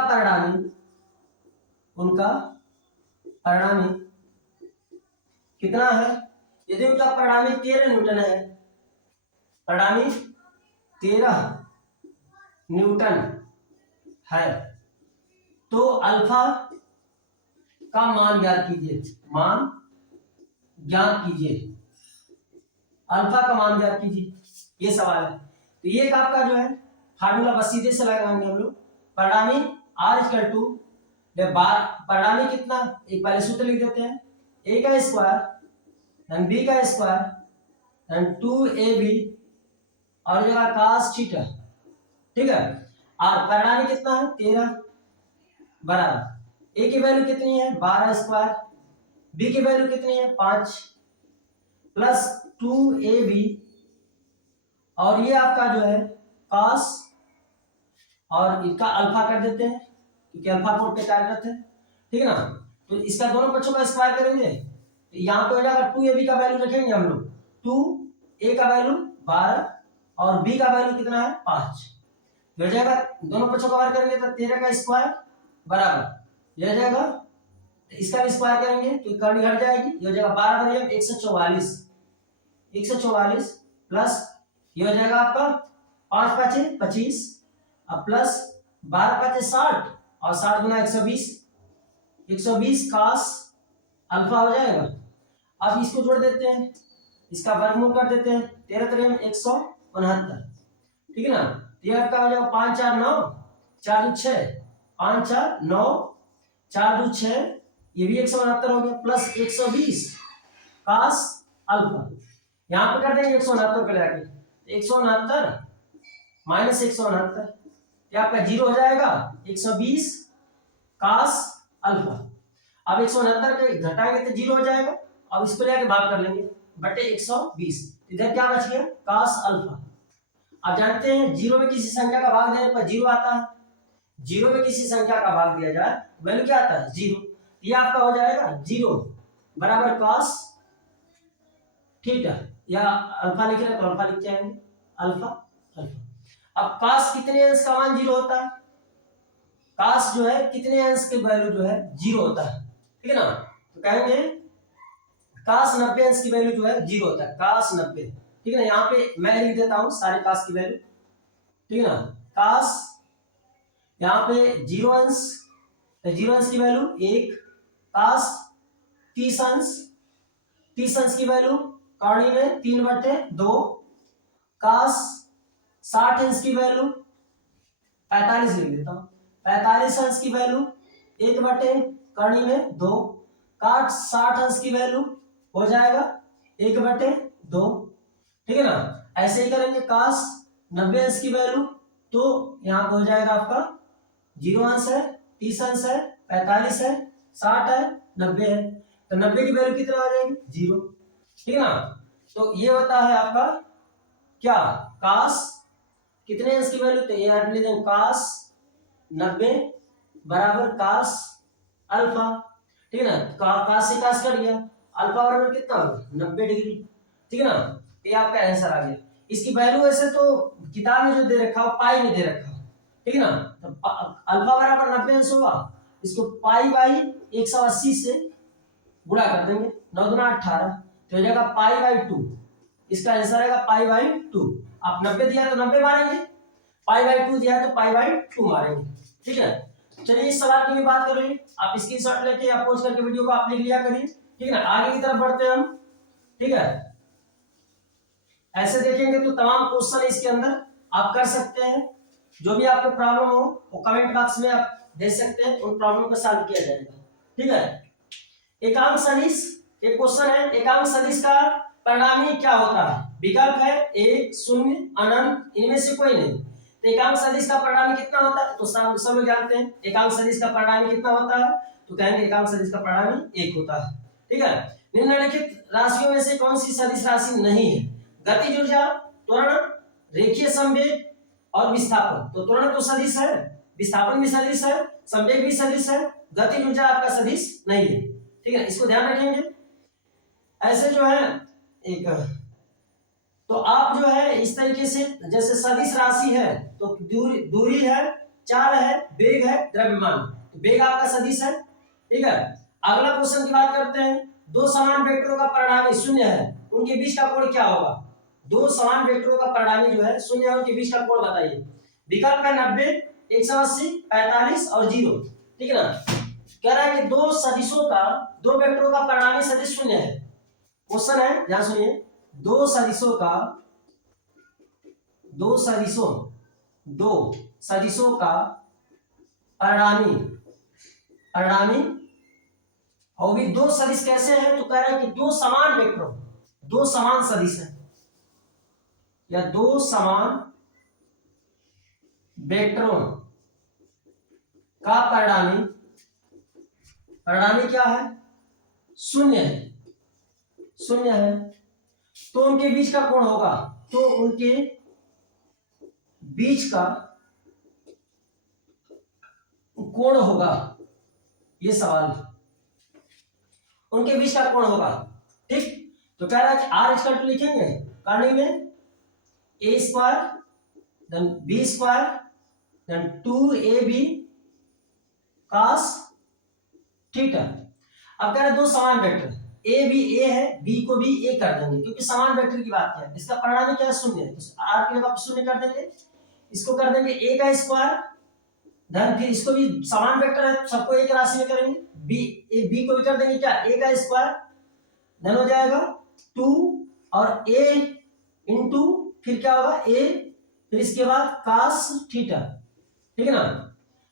परिणामी कितना है, यदि उनका परिणामी 13 न्यूटन है, परिणामी 13 न्यूटन है तो अल्फा का मान ज्ञात कीजिए, मान ज्ञात कीजिए, अल्फा का मान ज्ञात कीजिए, ये सवाल है। तो ये एक आपका जो है फार्मूला बस सीधे से लगाएंगे हम लोग। परिणामी आर इक्वल टू परिणामी कितना, एक पहले सूत्र लिख देते हैं, ए का स्क्वायर एंड बी का स्क्वायर एंड 2ab और जगह cos थीटा, ठीक है। और परिणामी कितना है 13 बराबर ए की वैल्यू कितनी है 12 स्क्वायर, बी की वैल्यू कितनी है 5 प्लस 2ab और ये आपका जो है cos और इसका अल्फा कर देते हैं क्योंकि अल्फा कोड पे कार्यरत है, ठीक है ना। तो इसका दोनों पक्षों का स्क्वायर करेंगे तो यहाँ पे हो जाएगा 2ab का वैल्यू रखेंगे हम लोग, 2a का वैल्यू 12 और b का वैल्यू कितना है 5, हो जाएगा दोनों पक्षों का वर्ग करेंगे तो 13 का स्क्वायर बराबर यह जाएगा, तो इसका भी स्क्वायर करेंगे तो करनी हट जाएगी, ये हो जाएगा 12 बराबर 144 144 प्लस ये हो जाएगा आपका 5 5 25 अब प्लस 12 5 60 और 60 गुना 120 cos अल्फा हो जाएगा। अब इसको जोड़ देते हैं, इसका वर्गमूल कर देते हैं, 13 3 169, ठीक है ना। ये आपका हो जाएगा 5 4 9 4 2 6 5 4 9 4 2 6 ये भी 169 हो गया प्लस 120 cos अल्फा, यहाँ पे कर देंगे 169 को लेके 169 माइनस 169 ये आपका जीरो हो जाएगा 120 cos अल्फा। अब 169 के घटाएंगे तो जीरो हो जाएगा, अब इसको लेके भाग कर लेंगे बटे 120, इधर क्या बच गया cos अल्फा। आप जानते हैं जीरो में किसी संख्या का भाग देने पर जीरो आता है, जीरो में किसी संख्या का भाग दिया जाए वैल्यू क्या आता है जीरो, ये आपका हो जाएगा जीरो बराबर cos थीटा या अल्फा लिख रहे तो अल्फा लिख जाएंगे अल्फा अल्फा। अब cos कितने अंश का मान जीरो होता है, cos जो है कितने अंश के वैल्यू जो है जीरो होता है, ठीक है ना। तो कहेंगे cos 90 अंश की वैल्यू जो है जीरो होता है, cos 90, ठीक है ना। यहाँ पे मैं लिख देता हूं सारे cos की वैल्यू, ठीक है ना। cos यहाँ पे जीरो अंश की वैल्यू 1, cos 30 अंश की वैल्यू कौड़ी में 3/2, cos 60 अंश की वैल्यू 45 लिख देता हूं, 45 अंश की वैल्यू 1/कर्ण में 2, cos 60 अंश की वैल्यू हो जाएगा 1/2, ठीक है ना। ऐसे ही करेंगे cos 90 अंश की वैल्यू तो यहाँ पे हो जाएगा आपका जीरो अंश है 30 अंश है 45 है 60 है 90 है, तो 90 की वैल्यू कितना आ जाएगी जीरो, ठीक है ना। तो ये होता है आपका क्या cos कितने अंश की वैल्यू, तो ये ले दें cos 90 बराबर cos अल्फा, ठीक है ना। cos से cos कट गया, अल्फा बराबर कितना होगा 90 डिग्री, ठीक है ना। ये आपका आंसर आ गया। इसकी वैल्यू ऐसे तो किताब में जो दे रखा हो पाई में दे रखा हो, ठीक है ना। तो अल्फा बराबर 90 अंश होगा, इसको पाई बाई 180 से गुणा कर देंगे, 9 गुना 18 तो हो जाएगा पाई बाई 2, इसका आंसर आएगा पाई बाई 2। आप 90 दिया तो 90 मारेंगे, पाई बाई 2 दिया तो पाई बाई 2 मारेंगे, ठीक है। चलिए इस सवाल की भी बात कर रही, आप स्क्रीनशॉट लेके या पोस्ट करके वीडियो को आप लिख लिया करिए, ठीक है ना। आगे की तरफ बढ़ते हैं हम, ठीक है। ऐसे देखेंगे तो तमाम क्वेश्चन इसके अंदर आप कर सकते हैं, जो भी आपको प्रॉब्लम हो वो कमेंट बॉक्स में आप दे सकते हैं, उन प्रॉब्लम को सॉल्व किया जाएगा, ठीक है। एकांक सदिश एक क्वेश्चन है, एकांक सदिश का परिणामी क्या होता है, विकल्प है 1 0 अनंत, इनमें से कोई नहीं। तो एकांक सदिश का परिणामी कितना होता है, तो सब लोग जानते हैं एकांक सदिश का परिणामी कितना होता है, तो कहेंगे एकांक सदिश का परिणामी 1 होता है, ठीक है। निम्नलिखित राशियों में से कौन सी सदिश राशि नहीं है, गतिज ऊर्जा, त्वरण, रेखीय संवेग और विस्थापन। तो त्वरण तो सदिश है, विस्थापन भी सदिश है, संवेग भी सदिश है, गतिज ऊर्जा आपका सदिश नहीं है, ठीक है। इसको ध्यान रखेंगे। ऐसे जो है एक तो आप जो है इस तरीके से जैसे सदिश राशि है तो दूरी है, चाल है, वेग है, द्रव्यमान, तो वेग आपका सदिश है, ठीक है। अगला क्वेश्चन की बात करते हैं, दो समान वेक्टरों का परिणामी शून्य है, उनके बीच का कोण क्या होगा। दो समान वेक्टरों का परिणामी जो है शून्य है, उनके बीच का कोण बताइए। विकल्प है 90, 180, 45 और 0, ठीक है ना। कह रहा है कि दो सदिशों का, दो वेक्टरों का परिणामी सदिश शून्य है। क्वेश्चन है, ध्यान सुनिए, दो सदिशों का, दो सदिशों का परिणामी, और भी दो सदिश कैसे हैं, तो कह रहा है कि दो समान वेक्टरों, दो समान सदिश है, या दो समान वेक्टरों का परिणामी क्या है, शून्य है, तो उनके बीच का कोण होगा, तो उनके बीच का कोण होगा, ये सवाल, उनके बीच का कोण होगा, ठीक। तो कह रहा है कि आर इक्वल टू लिखेंगे करने में A square then B square then 2ab cos theta. अब कह रहे दो समान वेक्टर, ए भी ए है, बी को भी ए कर देंगे, क्योंकि समान वेक्टर की बात है, इसका परिणामी क्या है, शून्य है, तो आर की जगह शून्य कर देंगे, इसको कर देंगे ए का स्क्वायर, धन फिर इसको भी समान वेक्टर है, सबको एक राशि में करेंगे, बी को भी कर देंगे क्या, ए का स्क्वायर, धन हो जाएगा 2 और ए इंटू फिर क्या होगा ए, फिर इसके बाद cos थीटा, ठीक है ना।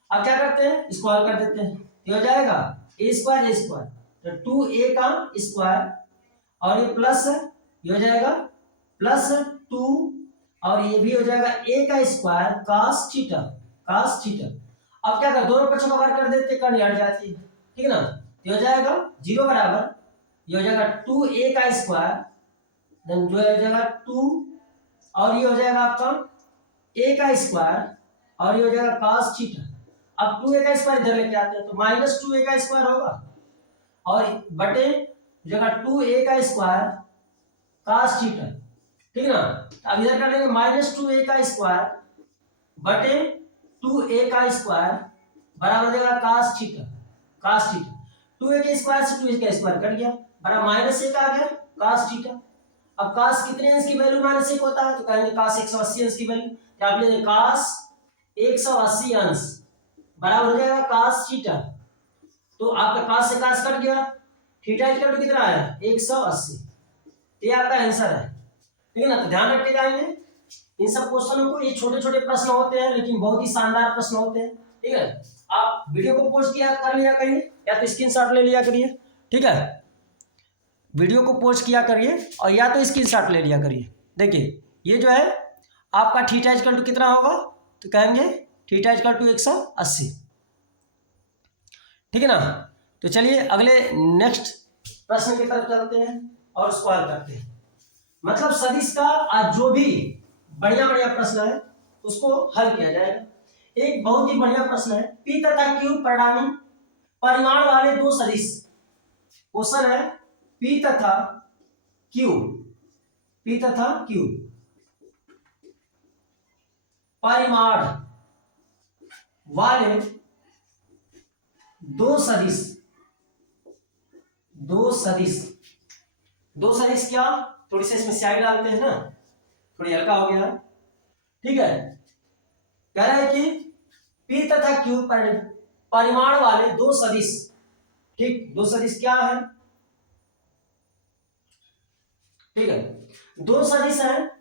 अब क्या करते हैं, इसको हल कर देते हैं, तो हो जाएगा ए स्क्वायर, तो 2a का स्क्वायर और ये प्लस, ये हो जाएगा प्लस 2 और ये भी हो जाएगा a का स्क्वायर cos थीटा। अब क्या कर, दोनों पक्षों का वर्ग कर देते, करनी हट जाती है, ठीक है ना। ये हो जाएगा 0 बराबर, ये हो जाएगा 2a का स्क्वायर, देन जो हो जाएगा 2 और ये हो जाएगा आपका a का स्क्वायर और ये हो जाएगा cos थीटा। अब 2a का स्क्वायर इधर लेके आते हैं, तो माइनस 2a का स्क्वायर होगा और बटे जगह 2a का स्क्वायर cos थीटा, ठीक है ना। अब इधर कर लेंगे माइनस 2a का स्क्वायर बटे 2a का स्क्वायर बराबर देगा cos थीटा। 2a के स्क्वायर से 2a का स्क्वायर कट गया, बराबर माइनस 1 आ गया cos थीटा। अब cos कितने अंश की वैल्यू माइनस 1 होता है, तो कहेंगे cos 180 अंश की वैल्यू, तो आप लेंगे cos 180 अंश बराबर हो जाएगा cos थीटा। तो आपका cos से cos कट गया, थीटा इक्वल टू कितना आया 180, ये आपका आंसर है, ठीक है ना। तो ध्यान रखते जाएंगे इन सब क्वेश्चनों को, ये छोटे छोटे प्रश्न होते हैं लेकिन बहुत ही शानदार प्रश्न होते हैं, ठीक है। आप वीडियो को पोस्ट किया कर लिया करिए, या तो स्क्रीनशॉट ले लिया करिए, ठीक है। वीडियो को पोस्ट किया करिए और या तो स्क्रीनशॉट ले लिया करिए। देखिए ये जो है आपका थीटा इक्वल टू कितना होगा, तो कहेंगे थीटा इक्वल टू 180, ठीक है ना। तो चलिए अगले नेक्स्ट प्रश्न की तरफ चलते हैं और उसको हल करते हैं। मतलब सदिश का जो भी बढ़िया प्रश्न है उसको हल किया जाएगा। एक बहुत ही बढ़िया प्रश्न है, पी तथा क्यू परिमाण वाले दो सदिश। क्वेश्चन है पी तथा क्यू परिमाण वाले दो सदिश क्या, थोड़ी सी इसमें स्याही डालते हैं ना, थोड़ी हल्का हो गया, ठीक है। कह रहा है कि पी तथा क्यू परिमाण वाले दो सदिश, ठीक, दो सदिश क्या है, ठीक है, दो सदिश है,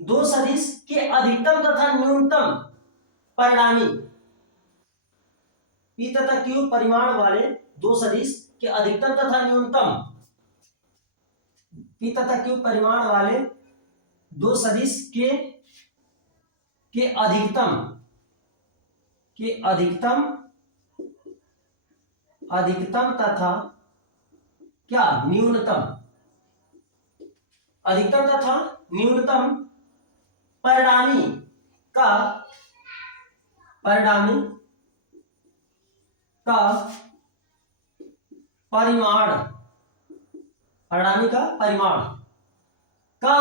दो सदिश के अधिकतम तथा न्यूनतम परिणामी। पी तथा क्यू परिमाण वाले दो सदिश के अधिकतम तथा न्यूनतम, पी तथा क्यू परिमाण वाले दो सदिश के अधिकतम तथा क्या न्यूनतम, अधिकतम तथा न्यूनतम परिणामी का परिमाण का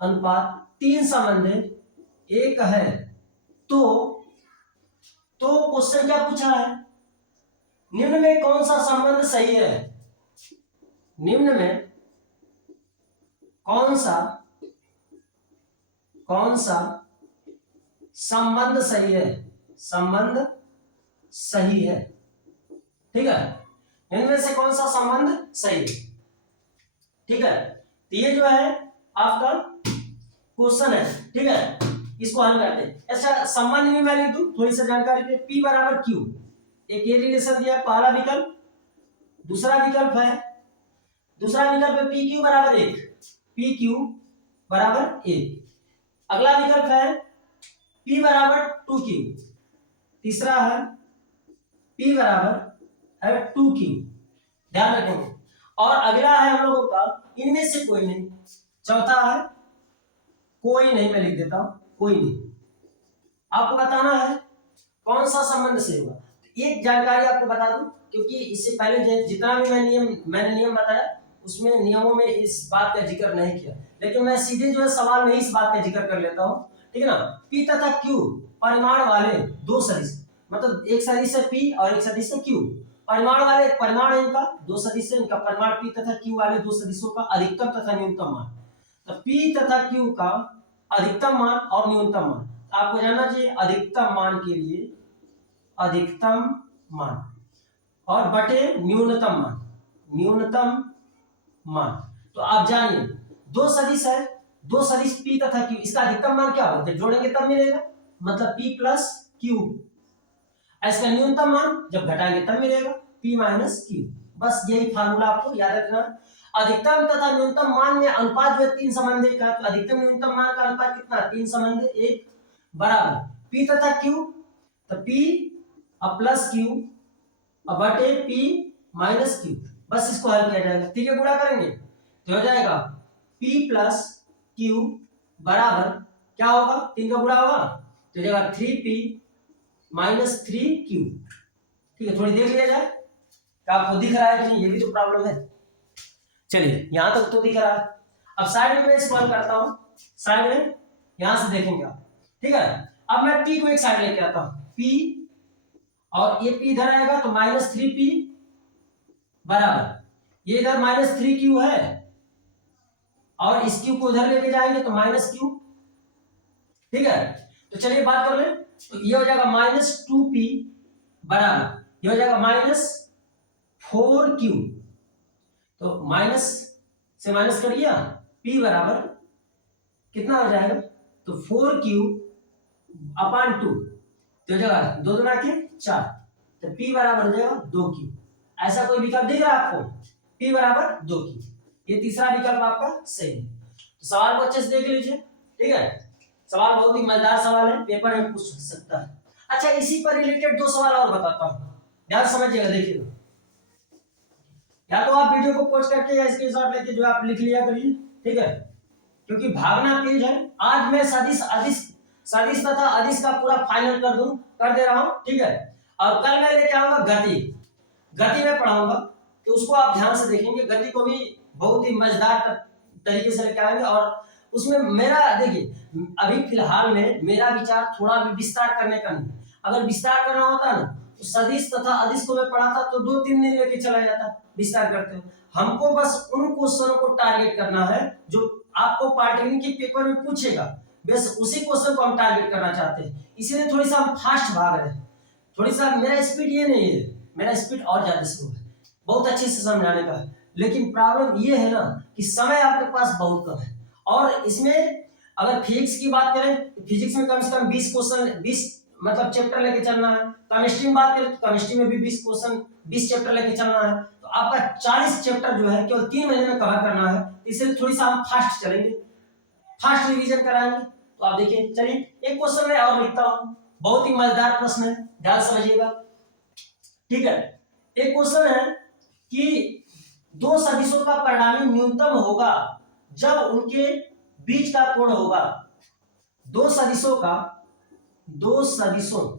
अनुपात 3 संबंधित 1 है, तो क्वेश्चन क्या पूछा है, निम्न में कौन सा संबंध सही है, निम्न में कौन सा कौन सा संबंध सही है, संबंध सही है, ठीक है, इनमें से कौन सा संबंध सही है, ठीक है। तो ये जो है आपका क्वेश्चन है, ठीक है, इसको हल करते हैं। अच्छा संबंध में मैं लिख दूं थोड़ी सी जानकारी के, P बराबर Q, एक ये रिलेशन दिया पहला विकल्प, दूसरा विकल्प है पी क्यू बराबर 1, पी क्यू बराबर 1, अगला विकल्प है P बराबर 2Q, तीसरा है P बराबर है 2Q, ध्यान रखेंगे। और अगला है हम लोगों का इनमें से कोई नहीं, चौथा है कोई नहीं, मैं लिख देता हूं कोई नहीं। आपको बताना है कौन सा संबंध से होगा। एक जानकारी आपको बता दूं, क्योंकि इससे पहले जितना भी मैंने नियम बताया उसमें नियमों में इस बात का जिक्र नहीं किया, लेकिन मैं सीधे जो है सवाल में ही इस बात का जिक्र कर लेता हूं, ठीक है ना। P तथा Q परिमाण वाले दो सदिश, मतलब एक सदिश है P और एक सदिश है Q, परिमाण वाले परिमाण है इनका, दो सदिश है इनका परिमाण P तथा Q वाले दो सदिशों का अधिकतम तथा न्यूनतम मान। तो P तथा Q का अधिकतम मान और न्यूनतम मान आपको जानना चाहिए। अधिकतम मान के लिए अधिकतम मान और बटे न्यूनतम मान, न्यूनतम मान। तो आप जानिए दो सदिश है, दो सदिश P तथा Q, इसका अधिकतम मान क्या होगा, जब जोड़ेंगे तब मिलेगा, मतलब P प्लस Q। इसका न्यूनतम मान जब घटाएंगे तब मिलेगा, P माइनस Q। बस यही फार्मूला आपको याद रखना। अधिकतम तथा न्यूनतम मान में अनुपात जो है 3 संबंधी का, तो अधिकतम न्यूनतम मान का अनुपात कितना, 3 संबंधी 1 बराबर P तथा Q, तो P प्लस Q बटे P माइनस Q। बस इसको हल किया जाएगा, ठीक है, गुणा करेंगे तो हो जाएगा P प्लस Q बराबर क्या होगा, 3 का गुणा होगा तो हो जाएगा 3P माइनस 3Q, ठीक है। थोड़ी देख लिया जाए क्या आपको दिख रहा है कि नहीं, ये भी तो प्रॉब्लम है। चलिए यहां तक तो दिख रहा है, अब साइड में मैं इसको हल करता हूं, साइड में यहां से देखेंगे आप, ठीक है। अब मैं P को एक साइड लेके आता हूं, P और ये P इधर आएगा तो माइनस 3P बराबर ये इधर माइनस 3Q है और इस Q को उधर लेके जाएंगे तो माइनस Q, ठीक है। तो चलिए बात कर ले, तो ये हो जाएगा माइनस 2P बराबर ये हो जाएगा माइनस 4Q, तो माइनस से माइनस कर दिया, P बराबर कितना हो जाएगा, तो 4Q अपान 2, तो हो जाएगा 2 दूना के 4, तो P बराबर हो जाएगा 2Q। ऐसा कोई विकल्प दिख रहा है आपको, P बराबर 2Q, ये तीसरा विकल्प आपका सही है। तो सवाल को अच्छे से देख लीजिए, ठीक है, सवाल बहुत ही मजेदार सवाल है, पेपर में पूछ सकता है। अच्छा इसी पर रिलेटेड 2 सवाल और बताता हूं, ध्यान समझिएगा, देखिएगा, या तो आप वीडियो को पॉज करके या स्क्रीनशॉट लेके जो आप लिख लिया करिए, ठीक है, क्योंकि भागना तेज है। आज मैं सदिश तथा अदिश का पूरा फाइनल कर दे रहा हूं, ठीक है, और कल मैं लेके आऊंगा गति में पढ़ाऊंगा, तो उसको आप ध्यान से देखेंगे, गति को भी बहुत ही मजेदार तरीके से लेके आएंगे। और उसमें मेरा देखिए अभी फिलहाल में मेरा विचार थोड़ा भी विस्तार करने का नहीं, अगर विस्तार करना होता ना तो सदिश तथा अदिश को मैं पढ़ाता तो 2-3 दिन लेके चला जाता विस्तार करते हुए। हमको बस उन क्वेश्चनों को टारगेट करना है जो आपको पॉलिटेक्निक के पेपर में पूछेगा, बस उसी क्वेश्चन को हम टारगेट करना चाहते हैं, इसीलिए थोड़ी सा हम फास्ट भाग रहे हैं। थोड़ी सा मेरा स्पीड ये नहीं है, मेरा स्पीड और ज्यादा स्लो है, बहुत अच्छे से समझाने का है, लेकिन प्रॉब्लम ये है ना कि समय आपके पास बहुत कम है। और इसमें अगर फिजिक्स की बात करें तो फिजिक्स में कम से कम 20 क्वेश्चन 20 मतलब चैप्टर लेके चलना है। केमिस्ट्री में बात करें तो केमिस्ट्री में भी 20 क्वेश्चन 20 चैप्टर लेके चलना है, तो आपका 40 चैप्टर जो है केवल 3 महीने में कवर करना है, इसलिए थोड़ी सा हम फास्ट चलेंगे, फास्ट रिवीजन कराएंगे। तो आप देखिए, चलिए एक क्वेश्चन मैं और लिखता हूं, बहुत ही मजेदार प्रश्न है, ध्यान समझिएगा, ठीक है। एक क्वेश्चन है कि दो सदिशों का परिणामी न्यूनतम होगा जब उनके बीच का कोण होगा, दो सदिशों का परिणामी क्या होगा,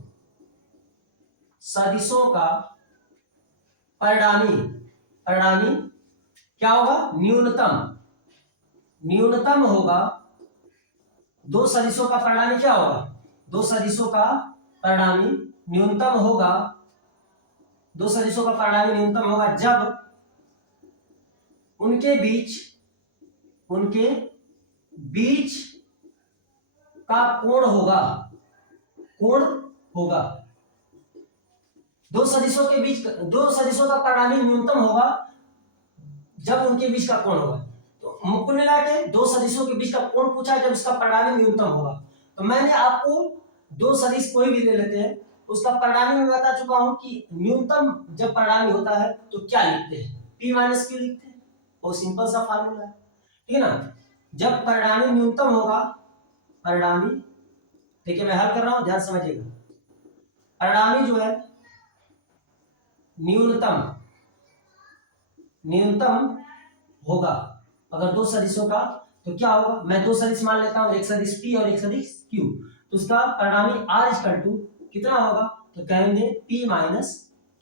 न्यूनतम होगा। दो सदिशों का परिणामी क्या होगा, दो सदिशों का परिणामी न्यूनतम होगा, दो सदिशों का परिणामी न्यूनतम होगा जब उनके बीच का कोण होगा, कोण होगा। दो सदिशों के बीच, दो सदिशों का परिणामी न्यूनतम होगा जब उनके बीच का कोण होगा। तो कुल मिला के दो सदिशों के बीच का कोण पूछा है जब उसका परिणामी न्यूनतम होगा। तो मैंने आपको दो सदिश कोई भी ले लेते हैं, उसका परिणामी मैं बता चुका हूं कि न्यूनतम जब परिणामी होता है तो क्या लिखते हैं, p माइनस क्यू लिखते हैं। वो सिंपल सा फार्मूला है, ठीक है ना। जब परिणामी न्यूनतम होगा, परिणामी, देखिए मैं हल कर रहा हूं, ध्यान समझिएगा। परिणामी जो है न्यूनतम, न्यूनतम होगा अगर दो सदिशों का, तो क्या होगा, मैं दो सदिश मान लेता हूं, एक सदिश p और एक सदिश q। तो उसका परिणामी r इक्वल टू कितना होगा, तो कहेंगे p माइनस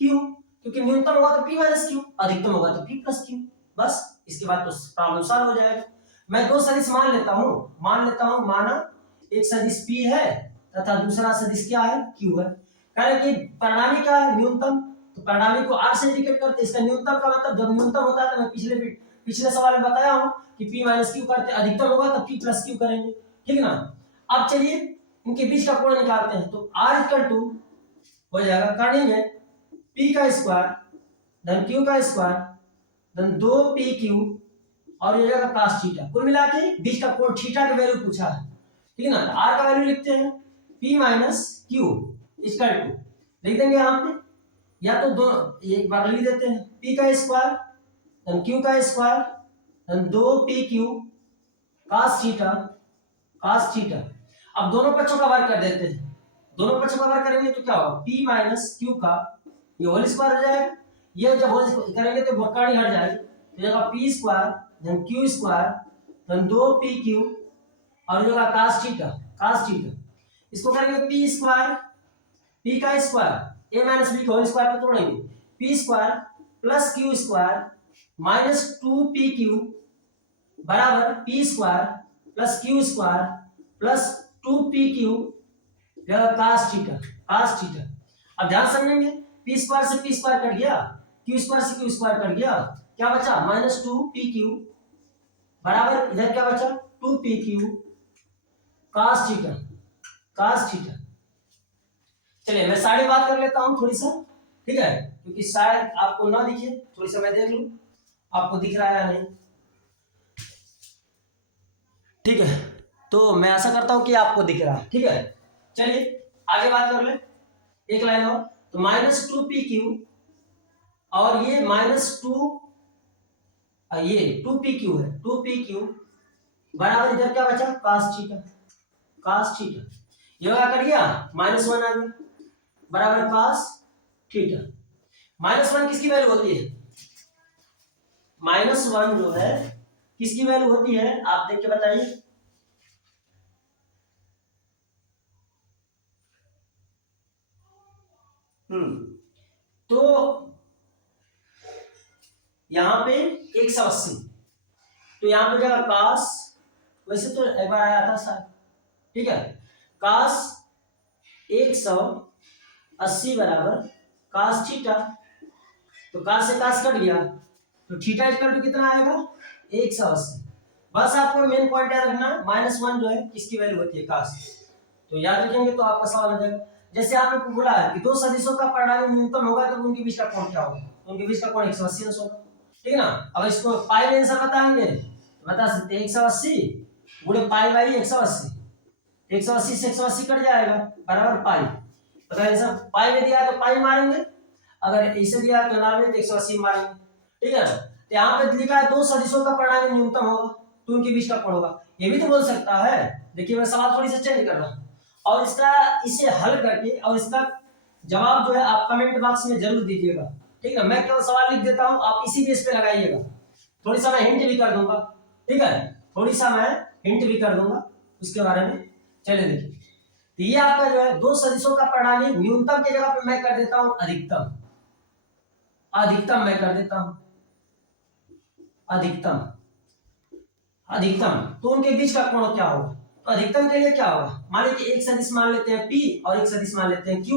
q, क्योंकि न्यूनतम होगा तो p माइनस q, अधिकतम होगा तो p प्लस q। बस इसके बाद तो प्रॉब्लम सॉल्व हो जाएगा। मैं दो सदिश मान लेता हूं, माना एक सदिश p है तथा दूसरा सदिश क्या है, q है। कह रहे कि परिणामी क्या है, न्यूनतम, तो परिणामी को r से इंडिकेट करते हैं। इसका न्यूनतम का मतलब जब न्यूनतम होता है तो मैं पिछले सवाल में बताया हूं कि p माइनस क्यू करते, अधिकतम होगा तो p प्लस क्यू करेंगे, ठीक है ना। अब चलिए इनके बीच का कोण निकालते हैं, तो r इक्वल टू हो जाएगा करनी में p का स्क्वायर धन q का स्क्वायर धन 2pq और ये जाएगा cos थीटा। कुल मिला के बीच का कोण थीटा का वैल्यू पूछा है, ठीक है ना। r का वैल्यू लिखते हैं p minus Q equal to, लिख देंगे यहाँ पे, या तो दो एक बार लिख देते हैं, p का स्क्वायर धन q का स्क्वायर धन 2pq cos theta, cos theta. अब दोनों पक्षों का वर्ग कर देते हैं, दोनों पक्षों का वर्ग करेंगे तो क्या होगा, p माइनस क्यू का ये होल स्क्वायर हो जाएगा, ये जब होल करेंगे तो वर्गकारी हट जाएगी, तो जगह p स्क्वायर धन q स्क्वायर धन 2pq और जगह cos थीटा, cos थीटा। इसको करेंगे p स्क्वायर, p का स्क्वायर a माइनस b का होल स्क्वायर पे तोड़ेंगे, p square plus q square minus 2pq बराबर p square plus q square plus 2pq cos theta, cos theta. अब ध्यान समझेंगे, p स्क्वायर से p स्क्वायर कट गया, q स्क्वायर से q स्क्वायर कट गया, क्या बचा माइनस 2pq बराबर इधर क्या बचा 2pq cos theta, cos theta. चलिए मैं सारी बात कर लेता हूं थोड़ी सा, ठीक है, क्योंकि शायद आपको ना दिखे, थोड़ी सा मैं देख लूं आपको दिख रहा है या नहीं, ठीक है। तो मैं आशा करता हूं कि आपको दिख रहा है, ठीक है। चलिए आगे बात कर ले, एक लाइन और, तो माइनस 2pq और ये माइनस 2, ये 2pq है, 2pq बराबर इधर क्या बचा cos थीटा, cos थीटा। ये क्या कर गया -1 आ गया बराबर cos थीटा। -1 किसकी वैल्यू होती है, -1 जो है किसकी वैल्यू होती है, आप देख के बताइए। तो यहां पे 180, तो यहां पे जाएगा cos, वैसे तो एक बार आया था सर, ठीक है, cos 180 बराबर cos थीटा, तो cos से cos कट गया, तो थीटा इक्वल टू कितना आएगा 180। बस आपको मेन पॉइंट याद रखना, -1 जो है किसकी वैल्यू होती है cos, तो याद रखेंगे तो आपका सवाल हो जाएगा। जैसे आपने बोला है कि दो सदिशों का परिणामी न्यूनतम होगा तो उनके बीच का कोण क्या होगा, उनके बीच का कोण 180 अंश होगा, ठीक है ना। अब इसको पाई में आंसर बताएंगे, बता सकते हैं 180 गुणे पाई बाई 180, 180 से 180 कट जाएगा बराबर पाई। अगर ऐसा पाई में दिया है तो पाई मारेंगे, अगर ऐसे दिया है तो नाम में 180 मारेंगे, ठीक है ना। तो यहाँ पे लिखा है दो सदिशों का परिणामी न्यूनतम होगा तो उनके बीच का कोण होगा, ये भी तो बोल सकता है। देखिए मैं सवाल थोड़ी सा चेंज कर रहा हूँ, और इसका इसे हल करके और इसका जवाब जो है आप कमेंट बॉक्स में जरूर दीजिएगा, ठीक है। मैं केवल सवाल लिख देता हूं, आप इसी बेस पे लगाइएगा, थोड़ी सा मैं हिंट भी कर दूंगा, ठीक है, थोड़ी सा मैं हिंट भी कर दूंगा उसके बारे में। चलिए देखिए, तो ये आपका जो है दो सदिशों का परिणामी न्यूनतम की जगह पे मैं कर देता हूं अधिकतम, अधिकतम मैं कर देता हूं अधिकतम, अधिकतम, तो उनके बीच का कोण क्या होगा, तो अधिकतम के लिए क्या होगा, मान लीजिए एक सदिश मान लेते हैं p और एक सदिश मान लेते हैं q,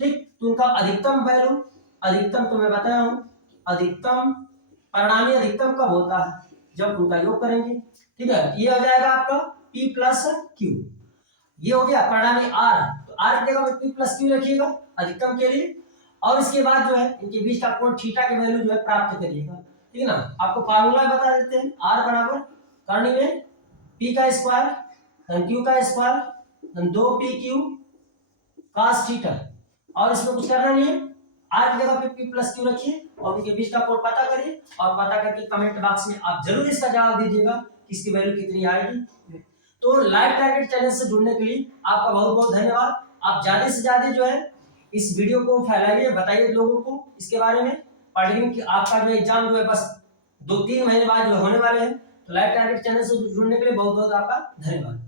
ठीक, तो उनका अधिकतम वैल्यू, अधिकतम तो मैं बताया हूं, अधिकतम परिणामी अधिकतम कब होता है, जब उनका योग करेंगे, ठीक है। ये हो जाएगा आपका p प्लस q। ये हो गया परिणामी आर, तो आर की जगह पे पी प्लस क्यू रखिएगा अधिकतम के लिए, और इसके बाद जो है इनके बीच का कोण थीटा की वैल्यू जो है प्राप्त करिएगा, ठीक है ना। आपको फार्मूला बता देते हैं, आर बराबर करनी में पी का स्क्वायर क्यू का स्क्वायर 2pq cos थीटा, और इसमें कुछ करना नहीं है, आर की जगह पे पी प्लस क्यू रखिए और उनके बीच का कोण पता करिए, और पता करके कमेंट बॉक्स में आप जरूर इसका जवाब दीजिएगा कि इसकी वैल्यू कितनी आएगी। तो लाइव टारगेट चैनल से जुड़ने के लिए आपका बहुत बहुत धन्यवाद। आप ज्यादा से ज्यादा जो है इस वीडियो को फैलाइए, बताइए लोगों को इसके बारे में। पढ़ेंगे कि आपका जो एग्जाम जो है बस 2-3 महीने बाद जो होने वाले हैं। तो लाइव टारगेट चैनल से जुड़ने के लिए बहुत बहुत आपका धन्यवाद।